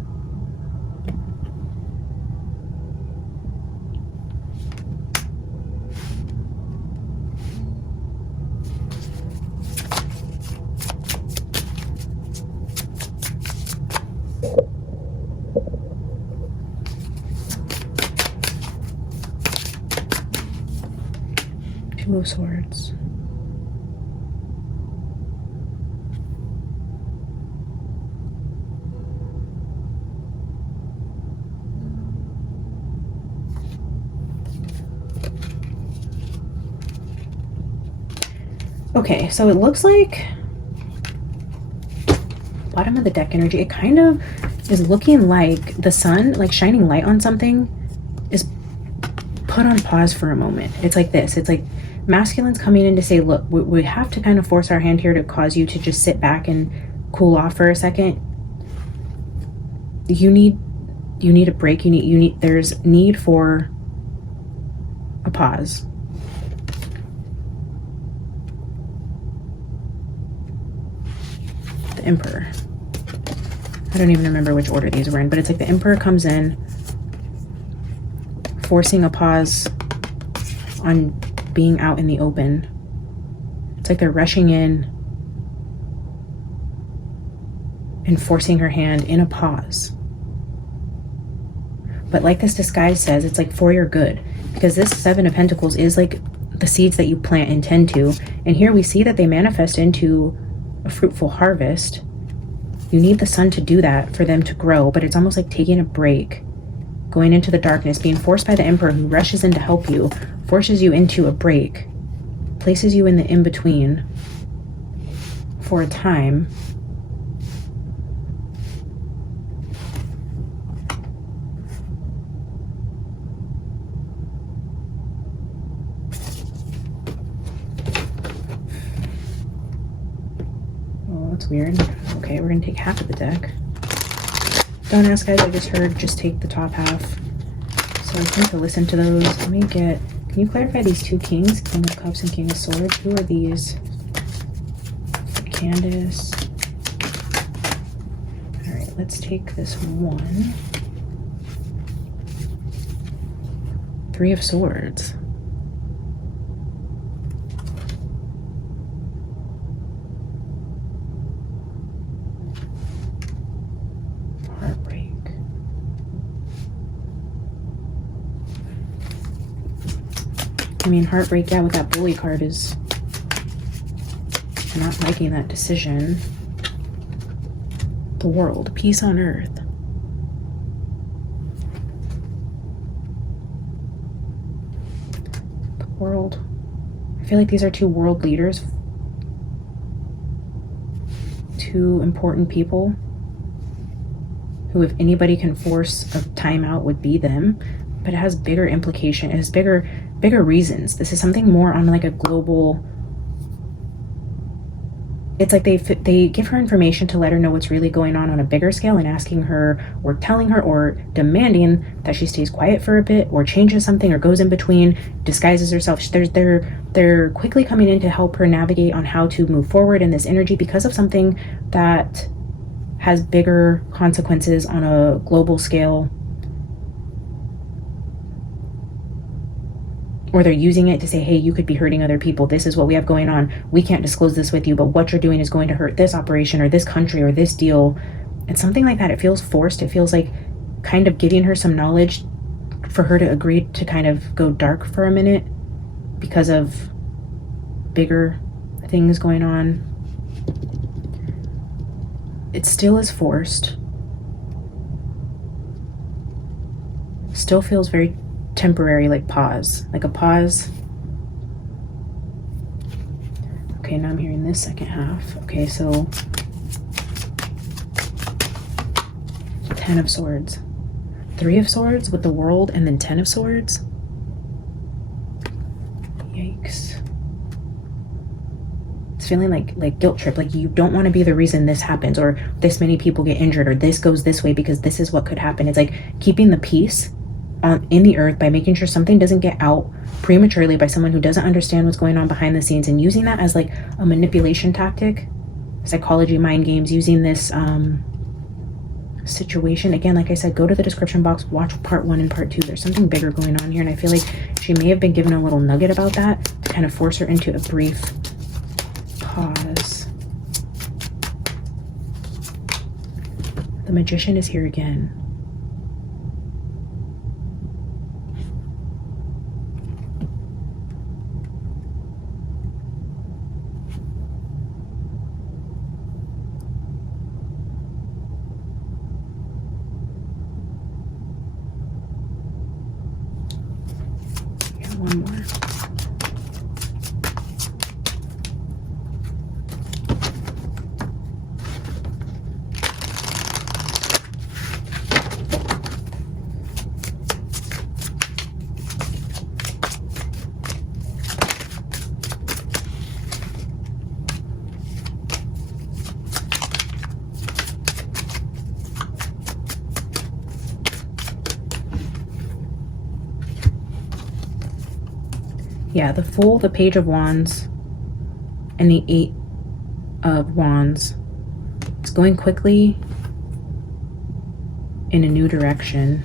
Two of Swords. Okay, so it looks like bottom of the deck energy, it kind of is looking like the sun, like shining light on something, is put on pause for a moment. It's like this. It's like masculine's coming in to say, look, we have to kind of force our hand here to cause you to just sit back and cool off for a second. You need a break. There's need for a pause. The Emperor. I don't even remember which order these were in, but it's like the Emperor comes in, forcing a pause on being out in the open. It's like they're rushing in and forcing her hand in a pause. But like this disguise says, it's like for your good, because this 7 of Pentacles is like the seeds that you plant and tend to. And here we see that they manifest into a fruitful harvest. You need the sun to do that for them to grow, but it's almost like taking a break, going into the darkness, being forced by the Emperor, who rushes in to help you, forces you into a break, places you in the in-between for a time. Oh, that's weird. Okay, we're gonna take half of the deck. Don't ask, guys, I just heard just take the top half. So I think to listen to those, let me get, can you clarify these 2 kings? King of Cups and King of Swords. Who are these? For Candace. Alright, let's take this one. 3 of Swords. Heartbreak. I mean, heartbreak, yeah, with that bully card is not liking that decision. The World, peace on earth. The World. I feel like these are 2 world leaders. 2 important people who, if anybody can force a timeout, would be them. But it has bigger implication. It has bigger reasons. This is something more on like a global. It's like they give her information to let her know what's really going on a bigger scale, and asking her or telling her or demanding that she stays quiet for a bit or changes something or goes in between, disguises herself. They're quickly coming in to help her navigate on how to move forward in this energy because of something that has bigger consequences on a global scale. Or they're using it to say, hey, you could be hurting other people. This is what we have going on. We can't disclose this with you, but what you're doing is going to hurt this operation or this country or this deal. And something like that. It feels forced. It feels like kind of giving her some knowledge for her to agree to kind of go dark for a minute because of bigger things going on. It still is forced. Still feels very temporary, like pause, like a pause. Okay, now I'm hearing this second half. Okay, so 10 of Swords, 3 of Swords with the World, and then 10 of Swords. Yikes. It's feeling like guilt trip, like you don't want to be the reason this happens, or this many people get injured, or this goes this way because this is what could happen. It's like keeping the peace in the earth by making sure something doesn't get out prematurely by someone who doesn't understand what's going on behind the scenes, and using that as like a manipulation tactic, psychology, mind games, using this situation. Again, like I said, go to the description box, watch part 1 and part 2. There's something bigger going on here, and I feel like she may have been given a little nugget about that to kind of force her into a brief pause. The Magician is here again. One more. Yeah, the Fool, the Page of Wands, and the 8 of Wands. It's going quickly in a new direction.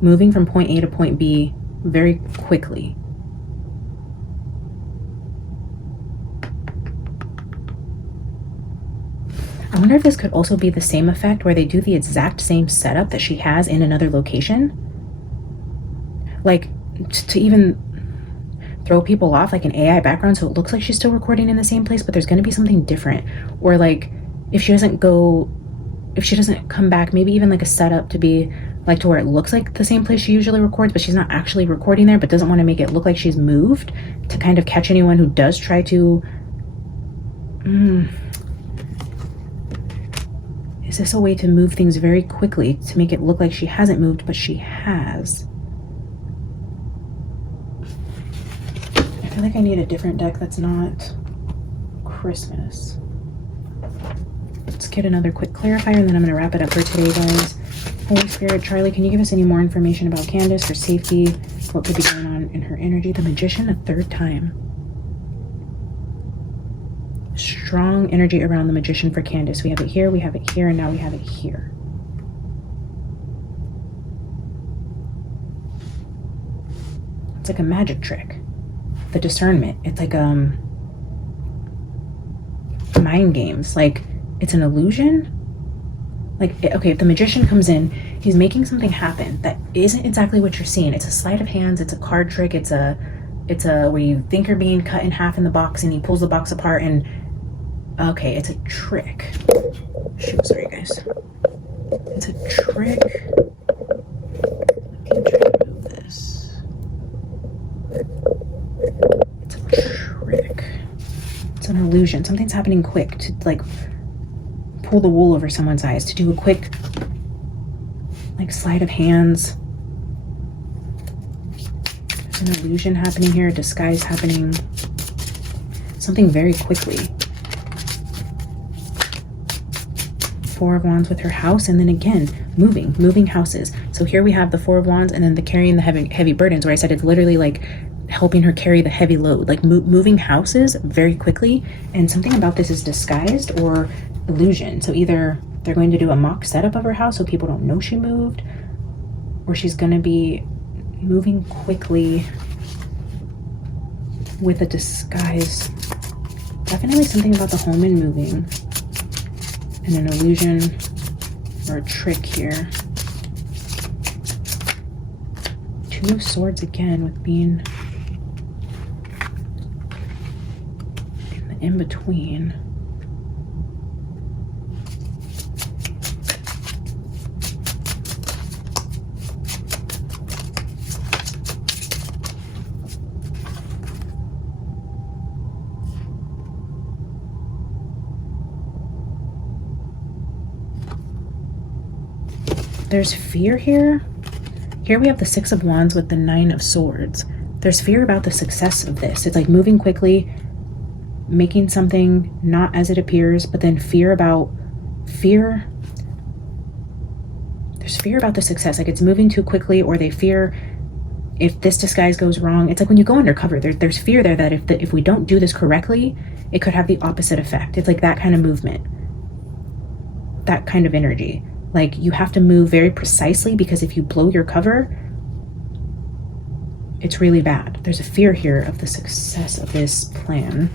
Moving from point A to point B very quickly. I wonder if this could also be the same effect where they do the exact same setup that she has in another location. Like to even throw people off, like an AI background, so it looks like she's still recording in the same place, but there's going to be something different. Or like if she doesn't come back, maybe even like a setup to be like to where it looks like the same place she usually records, but she's not actually recording there, but doesn't want to make it look like she's moved, to kind of catch anyone who does try to is this a way to move things very quickly to make it look like she hasn't moved, but she has? I feel like I need a different deck that's not Christmas. Let's get another quick clarifier, and then I'm going to wrap it up for today, guys. Holy Spirit, Charlie, can you give us any more information about Candace, her safety, what could be going on in her energy? The Magician, a 3rd time. Strong energy around the Magician for Candace. We have it here, and now we have it here. It's like a magic trick. The discernment. It's like mind games. Like it's an illusion. Like, okay, if the Magician comes in, he's making something happen that isn't exactly what you're seeing. It's a sleight of hands. It's a card trick. It's a where you think you're being cut in half in the box, and he pulls the box apart, and okay, it's a trick. Shoot, sorry guys. It's a trick. I can try to move this. It's a trick. It's an illusion. Something's happening quick to like pull the wool over someone's eyes, to do a quick like sleight of hands. There's an illusion happening here, a disguise happening, something very quickly. Four of Wands with her house, and then again moving houses. So here we have the Four of Wands, and then the carrying the heavy burdens, where I said it's literally like helping her carry the heavy load, like moving houses very quickly. And something about this is disguised or illusion. So either they're going to do a mock setup of her house so people don't know she moved, or she's going to be moving quickly with a disguise. Definitely something about the home and moving, and an illusion or a trick here. Two of Swords again, with being in the in-between. There's fear here. Here we have the Six of Wands with the Nine of Swords. There's fear about the success of this. It's like moving quickly, making something not as it appears, but then there's fear about the success. Like it's moving too quickly, or they fear if this disguise goes wrong. It's like when you go undercover, there's fear there that if we don't do this correctly, it could have the opposite effect. It's like that kind of movement, that kind of energy. Like you have to move very precisely, because if you blow your cover, it's really bad. There's a fear here of the success of this plan.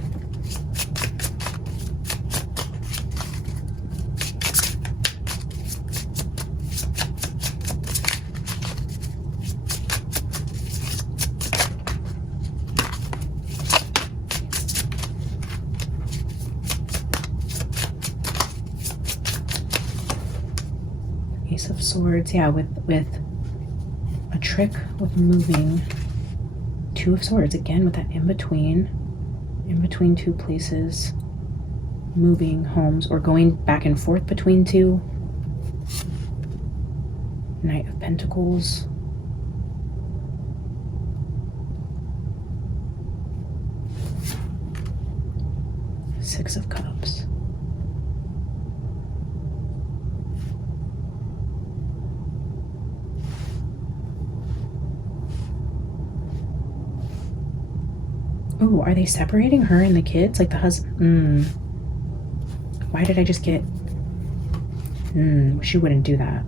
Ace of Swords, yeah, with a trick with moving. Two of Swords again with that in between two places, moving homes or going back and forth between two. Knight of Pentacles. Six of Cups. Oh, are they separating her and the kids? Like the husband? Why did I just get... she wouldn't do that.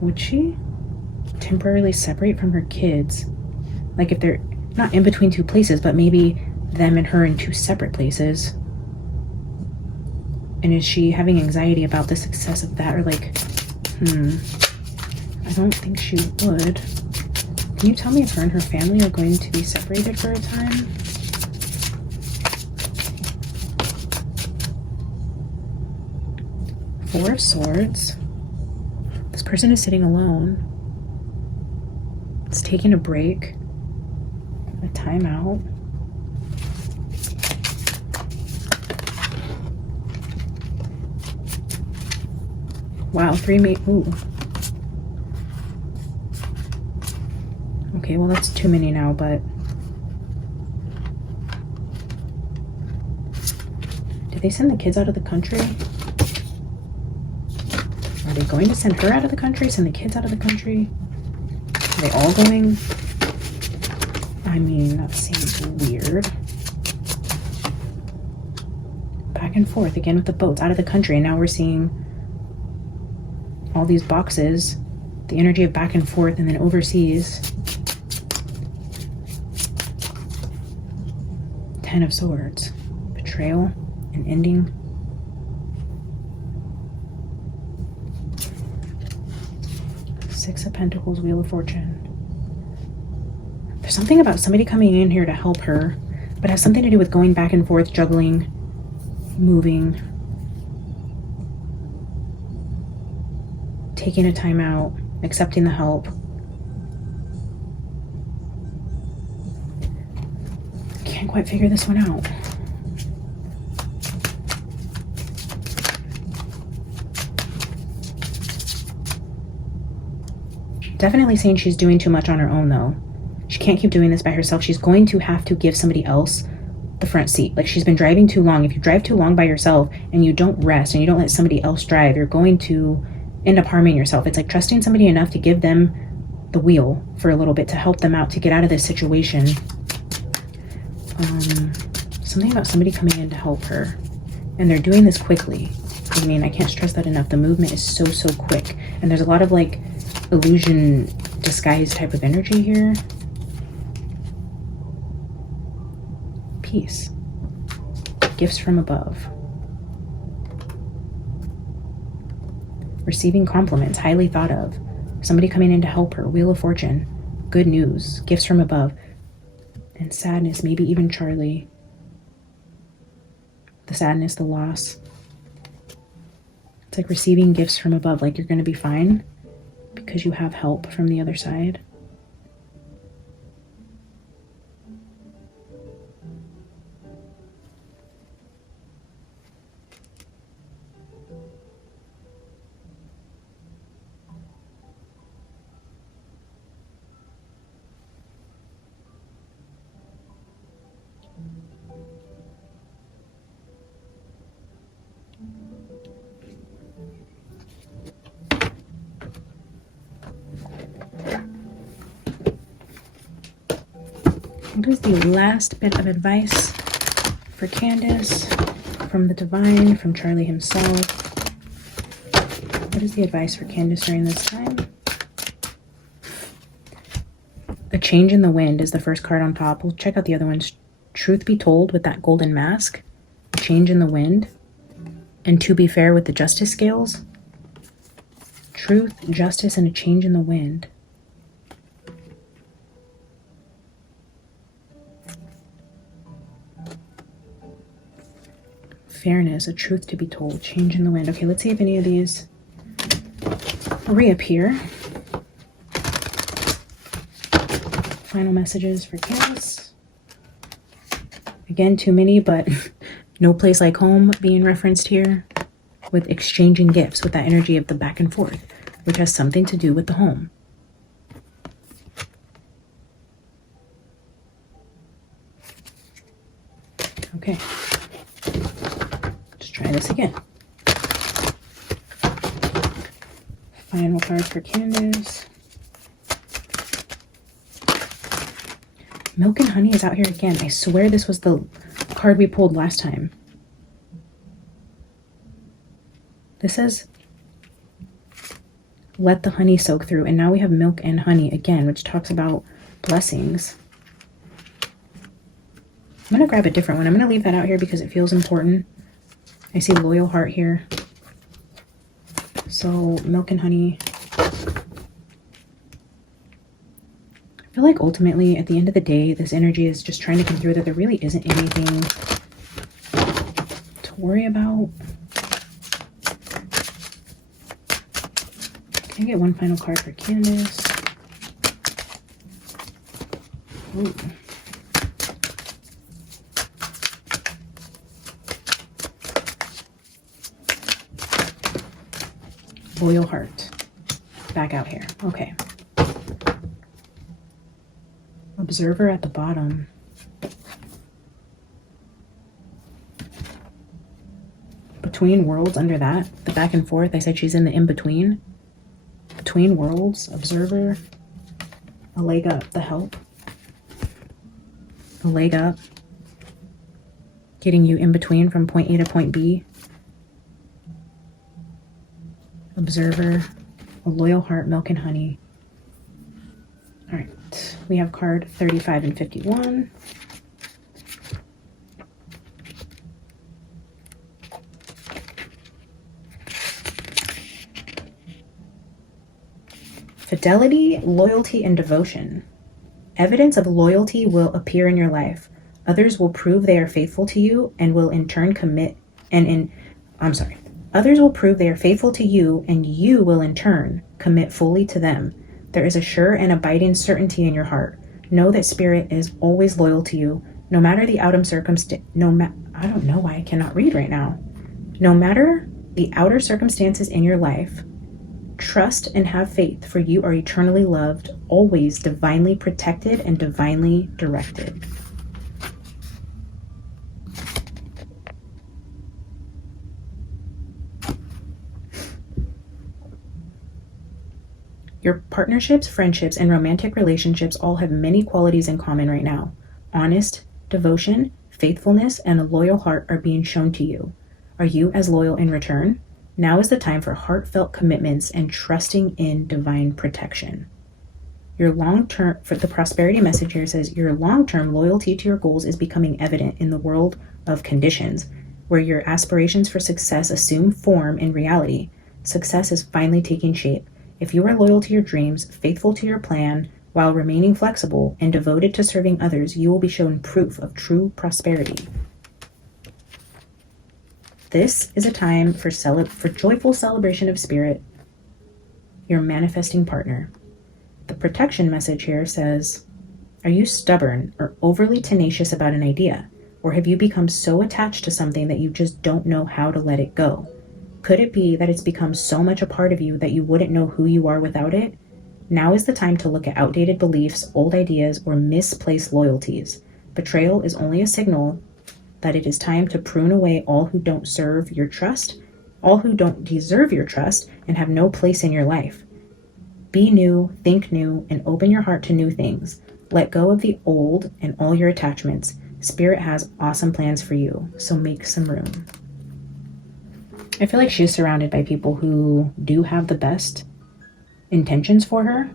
Would she? Temporarily separate from her kids? Like if they're not in between two places, but maybe them and her in two separate places. And is she having anxiety about the success of that? Or like, I don't think she would. Can you tell me if her and her family are going to be separated for a time? Four of Swords. This person is sitting alone. It's taking a break, a timeout. Wow, ooh. Okay, well that's too many now, but... Did they send the kids out of the country? Are they going to send her out of the country? Send the kids out of the country? Are they all going? I mean, that seems weird. Back and forth again with the boats out of the country, and now we're seeing all these boxes, the energy of back and forth, and then overseas. Ten of Swords. Betrayal and ending. Six of Pentacles, Wheel of Fortune. There's something about somebody coming in here to help her, but it has something to do with going back and forth, juggling, moving, taking a time out, accepting the help. Can't quite figure this one out. Definitely saying she's doing too much on her own, though. She can't keep doing this by herself. She's going to have to give somebody else the front seat. Like, she's been driving too long. If you drive too long by yourself and you don't rest and you don't let somebody else drive, you're going to end up harming yourself. It's like trusting somebody enough to give them the wheel for a little bit to help them out, to get out of this situation. Something about somebody coming in to help her, and they're doing this quickly. I mean, I can't stress that enough. The movement is so quick, and there's a lot of like illusion disguise type of energy here. Peace. Gifts from above. Receiving compliments, highly thought of. Somebody coming in to help her. Wheel of Fortune. Good news. Gifts from above. And sadness, maybe even Charlie. The sadness, the loss. It's like receiving gifts from above, like you're going to be fine because you have help from the other side. What is the last bit of advice for Candace from the divine, from Charlie himself? What is the advice for Candace during this time? The change in the wind is the first card on top. We'll check out the other ones. Truth be told with that golden mask. Change in the wind. And to be fair with the justice scales. Truth, justice, and a change in the wind. Fairness, a truth to be told, change in the wind. Okay, let's see if any of these reappear. Final messages for Candace. Again, too many, but no place like home being referenced here, with exchanging gifts, with that energy of the back and forth, which has something to do with the home. Okay. Try this again. Final card for Candace. Milk and Honey is out here again. I swear this was the card we pulled last time. This says, let the honey soak through. And now we have Milk and Honey again, which talks about blessings. I'm going to grab a different one. I'm going to leave that out here because it feels important. I see Loyal Heart here. So Milk and Honey. I feel like ultimately at the end of the day, this energy is just trying to come through that there really isn't anything to worry about. Can I get one final card for Candace? Ooh. Loyal Heart. Back out here. Okay. Observer at the bottom. Between worlds under that. The back and forth. I said she's in the in-between. Between worlds. Observer. A leg up. The help. A leg up. Getting you in between from point A to point B. Observer, a Loyal Heart, Milk and Honey. All right, we have card 35 and 51. Fidelity, loyalty, and devotion. Evidence of loyalty will appear in your life. Others will prove they are faithful to you and will in turn commit Others will prove they are faithful to you, and you will in turn commit fully to them. There is a sure and abiding certainty in your heart. Know that Spirit is always loyal to you, no matter the outer circumstance. I don't know why I cannot read right now. No matter the outer circumstances in your life, Trust and have faith, for you are eternally loved, always divinely protected and divinely directed. Your partnerships, friendships, and romantic relationships all have many qualities in common right now. Honest, devotion, faithfulness, and a loyal heart are being shown to you. Are you as loyal in return? Now is the time for heartfelt commitments and trusting in divine protection. Your long-term, for the prosperity message here says, your long-term loyalty to your goals is becoming evident in the world of conditions, where your aspirations for success assume form in reality. Success is finally taking shape. If you are loyal to your dreams, faithful to your plan, while remaining flexible and devoted to serving others, you will be shown proof of true prosperity. This is a time for joyful celebration of spirit, your manifesting partner. The protection message here says, are you stubborn or overly tenacious about an idea? Or have you become so attached to something that you just don't know how to let it go? Could it be that it's become so much a part of you that you wouldn't know who you are without it? Now is the time to look at outdated beliefs, old ideas, or misplaced loyalties. Betrayal is only a signal that it is time to prune away all who don't serve your trust, all who don't deserve your trust, and have no place in your life. Be new, think new, and open your heart to new things. Let go of the old and all your attachments. Spirit has awesome plans for you, so make some room. I feel like she's surrounded by people who do have the best intentions for her.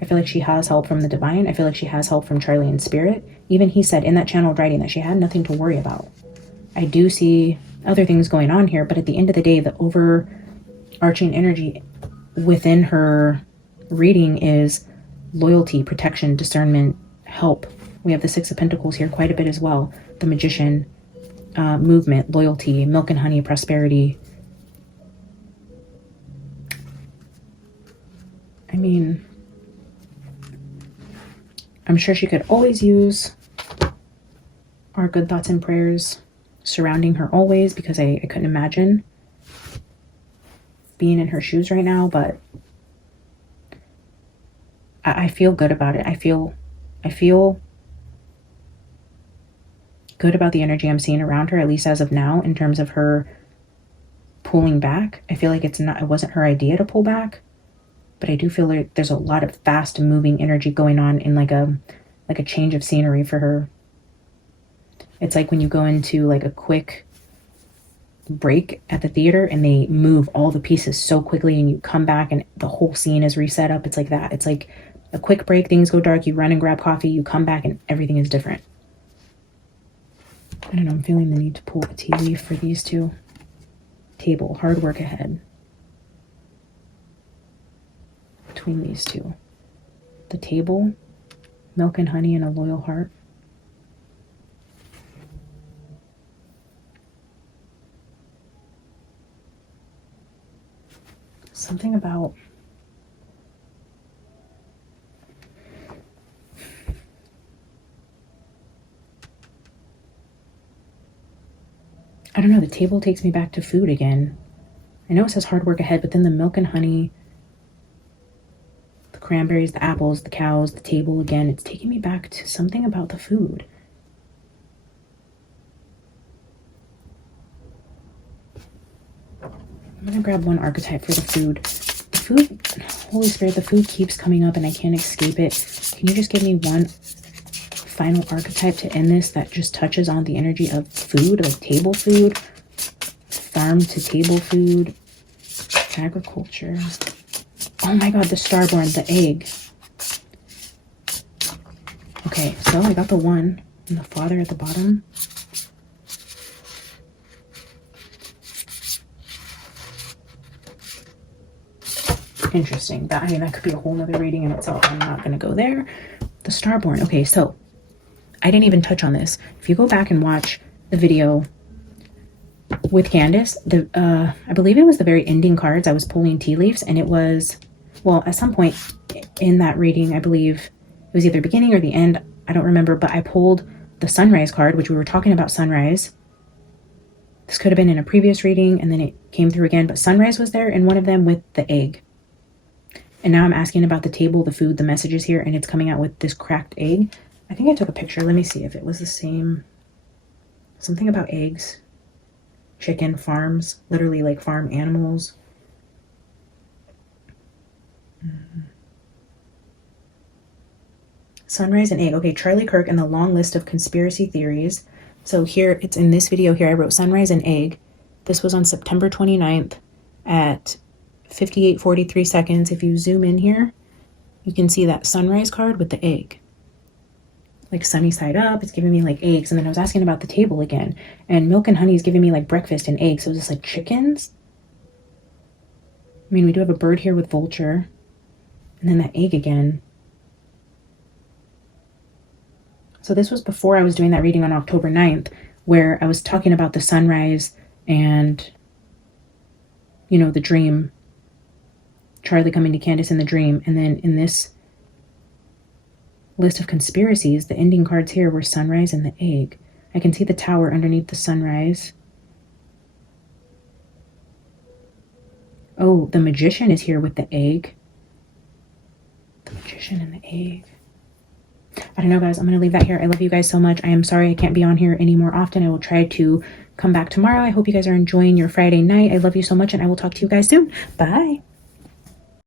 I feel like she has help from the divine. I feel like she has help from Charlie and Spirit. Even he said in that channeled writing that she had nothing to worry about. I do see other things going on here, but at the end of the day, the overarching energy within her reading is loyalty, protection, discernment, help. We have the Six of Pentacles here quite a bit as well. The Magician, movement, loyalty, milk and honey, prosperity. I mean, I'm sure she could always use our good thoughts and prayers surrounding her always, because I couldn't imagine being in her shoes right now, but I feel good about it. I feel good about the energy I'm seeing around her, at least as of now, in terms of her pulling back. I feel like it wasn't her idea to pull back, but I do feel like there's a lot of fast moving energy going on in like a change of scenery for her. It's like when you go into like a quick break at the theater and they move all the pieces so quickly and you come back and the whole scene is reset up. It's like that. It's like a quick break, things go dark, you run and grab coffee, you come back and everything is different. I don't know, I'm feeling the need to pull a tea leaf for these two. Table, hard work ahead. Between these two. The table, milk and honey, and a loyal heart. Something about I don't know, the table takes me back to food again. I know it says hard work ahead, but then the milk and honey, the cranberries, the apples, the cows, the table again, it's taking me back to something about the food. I'm gonna grab one archetype for the food. The food, Holy Spirit, the food keeps coming up and I can't escape it. Can you just give me one final archetype to end this that just touches on the energy of food, like table food, farm to table food, agriculture. Oh my god, the starborn, the egg. Okay, so I got the one and the father at the bottom. Interesting. That could be a whole nother reading in itself. I'm not going to go there. The starborn. Okay, so I didn't even touch on this. If you go back and watch the video with Candace, I believe it was the very ending cards. I was pulling tea leaves, and it was, well, at some point in that reading, I believe it was either beginning or the end. I don't remember, but I pulled the sunrise card, which we were talking about sunrise. This could have been in a previous reading, and then it came through again, but sunrise was there in one of them with the egg. And now I'm asking about the table, the food, the messages here, and it's coming out with this cracked egg. I think I took a picture. Let me see if it was the same. Something about eggs. Chicken farms, literally like farm animals. Sunrise and egg. Okay, Charlie Kirk and the long list of conspiracy theories. So here, it's in this video here, I wrote sunrise and egg. This was on September 29th at 58:43 seconds. If you zoom in here, you can see that sunrise card with the egg. Like sunny side up, it's giving me like eggs. And then I was asking about the table again, and milk and honey is giving me like breakfast and eggs. So is this like chickens? I mean, we do have a bird here with vulture, and then that egg again. So this was before I was doing that reading on October 9th, where I was talking about the sunrise and, you know, the dream, Charlie coming to Candace in the dream. And then in this list of conspiracies, the ending cards here were sunrise and the egg. I can see the tower underneath the sunrise. Oh, the magician is here with the egg. The magician and the egg. I don't know, guys. I'm going to leave that here. I love you guys so much. I am sorry I can't be on here any more often. I will try to come back tomorrow. I hope you guys are enjoying your Friday night. I love you so much, and I will talk to you guys soon. Bye.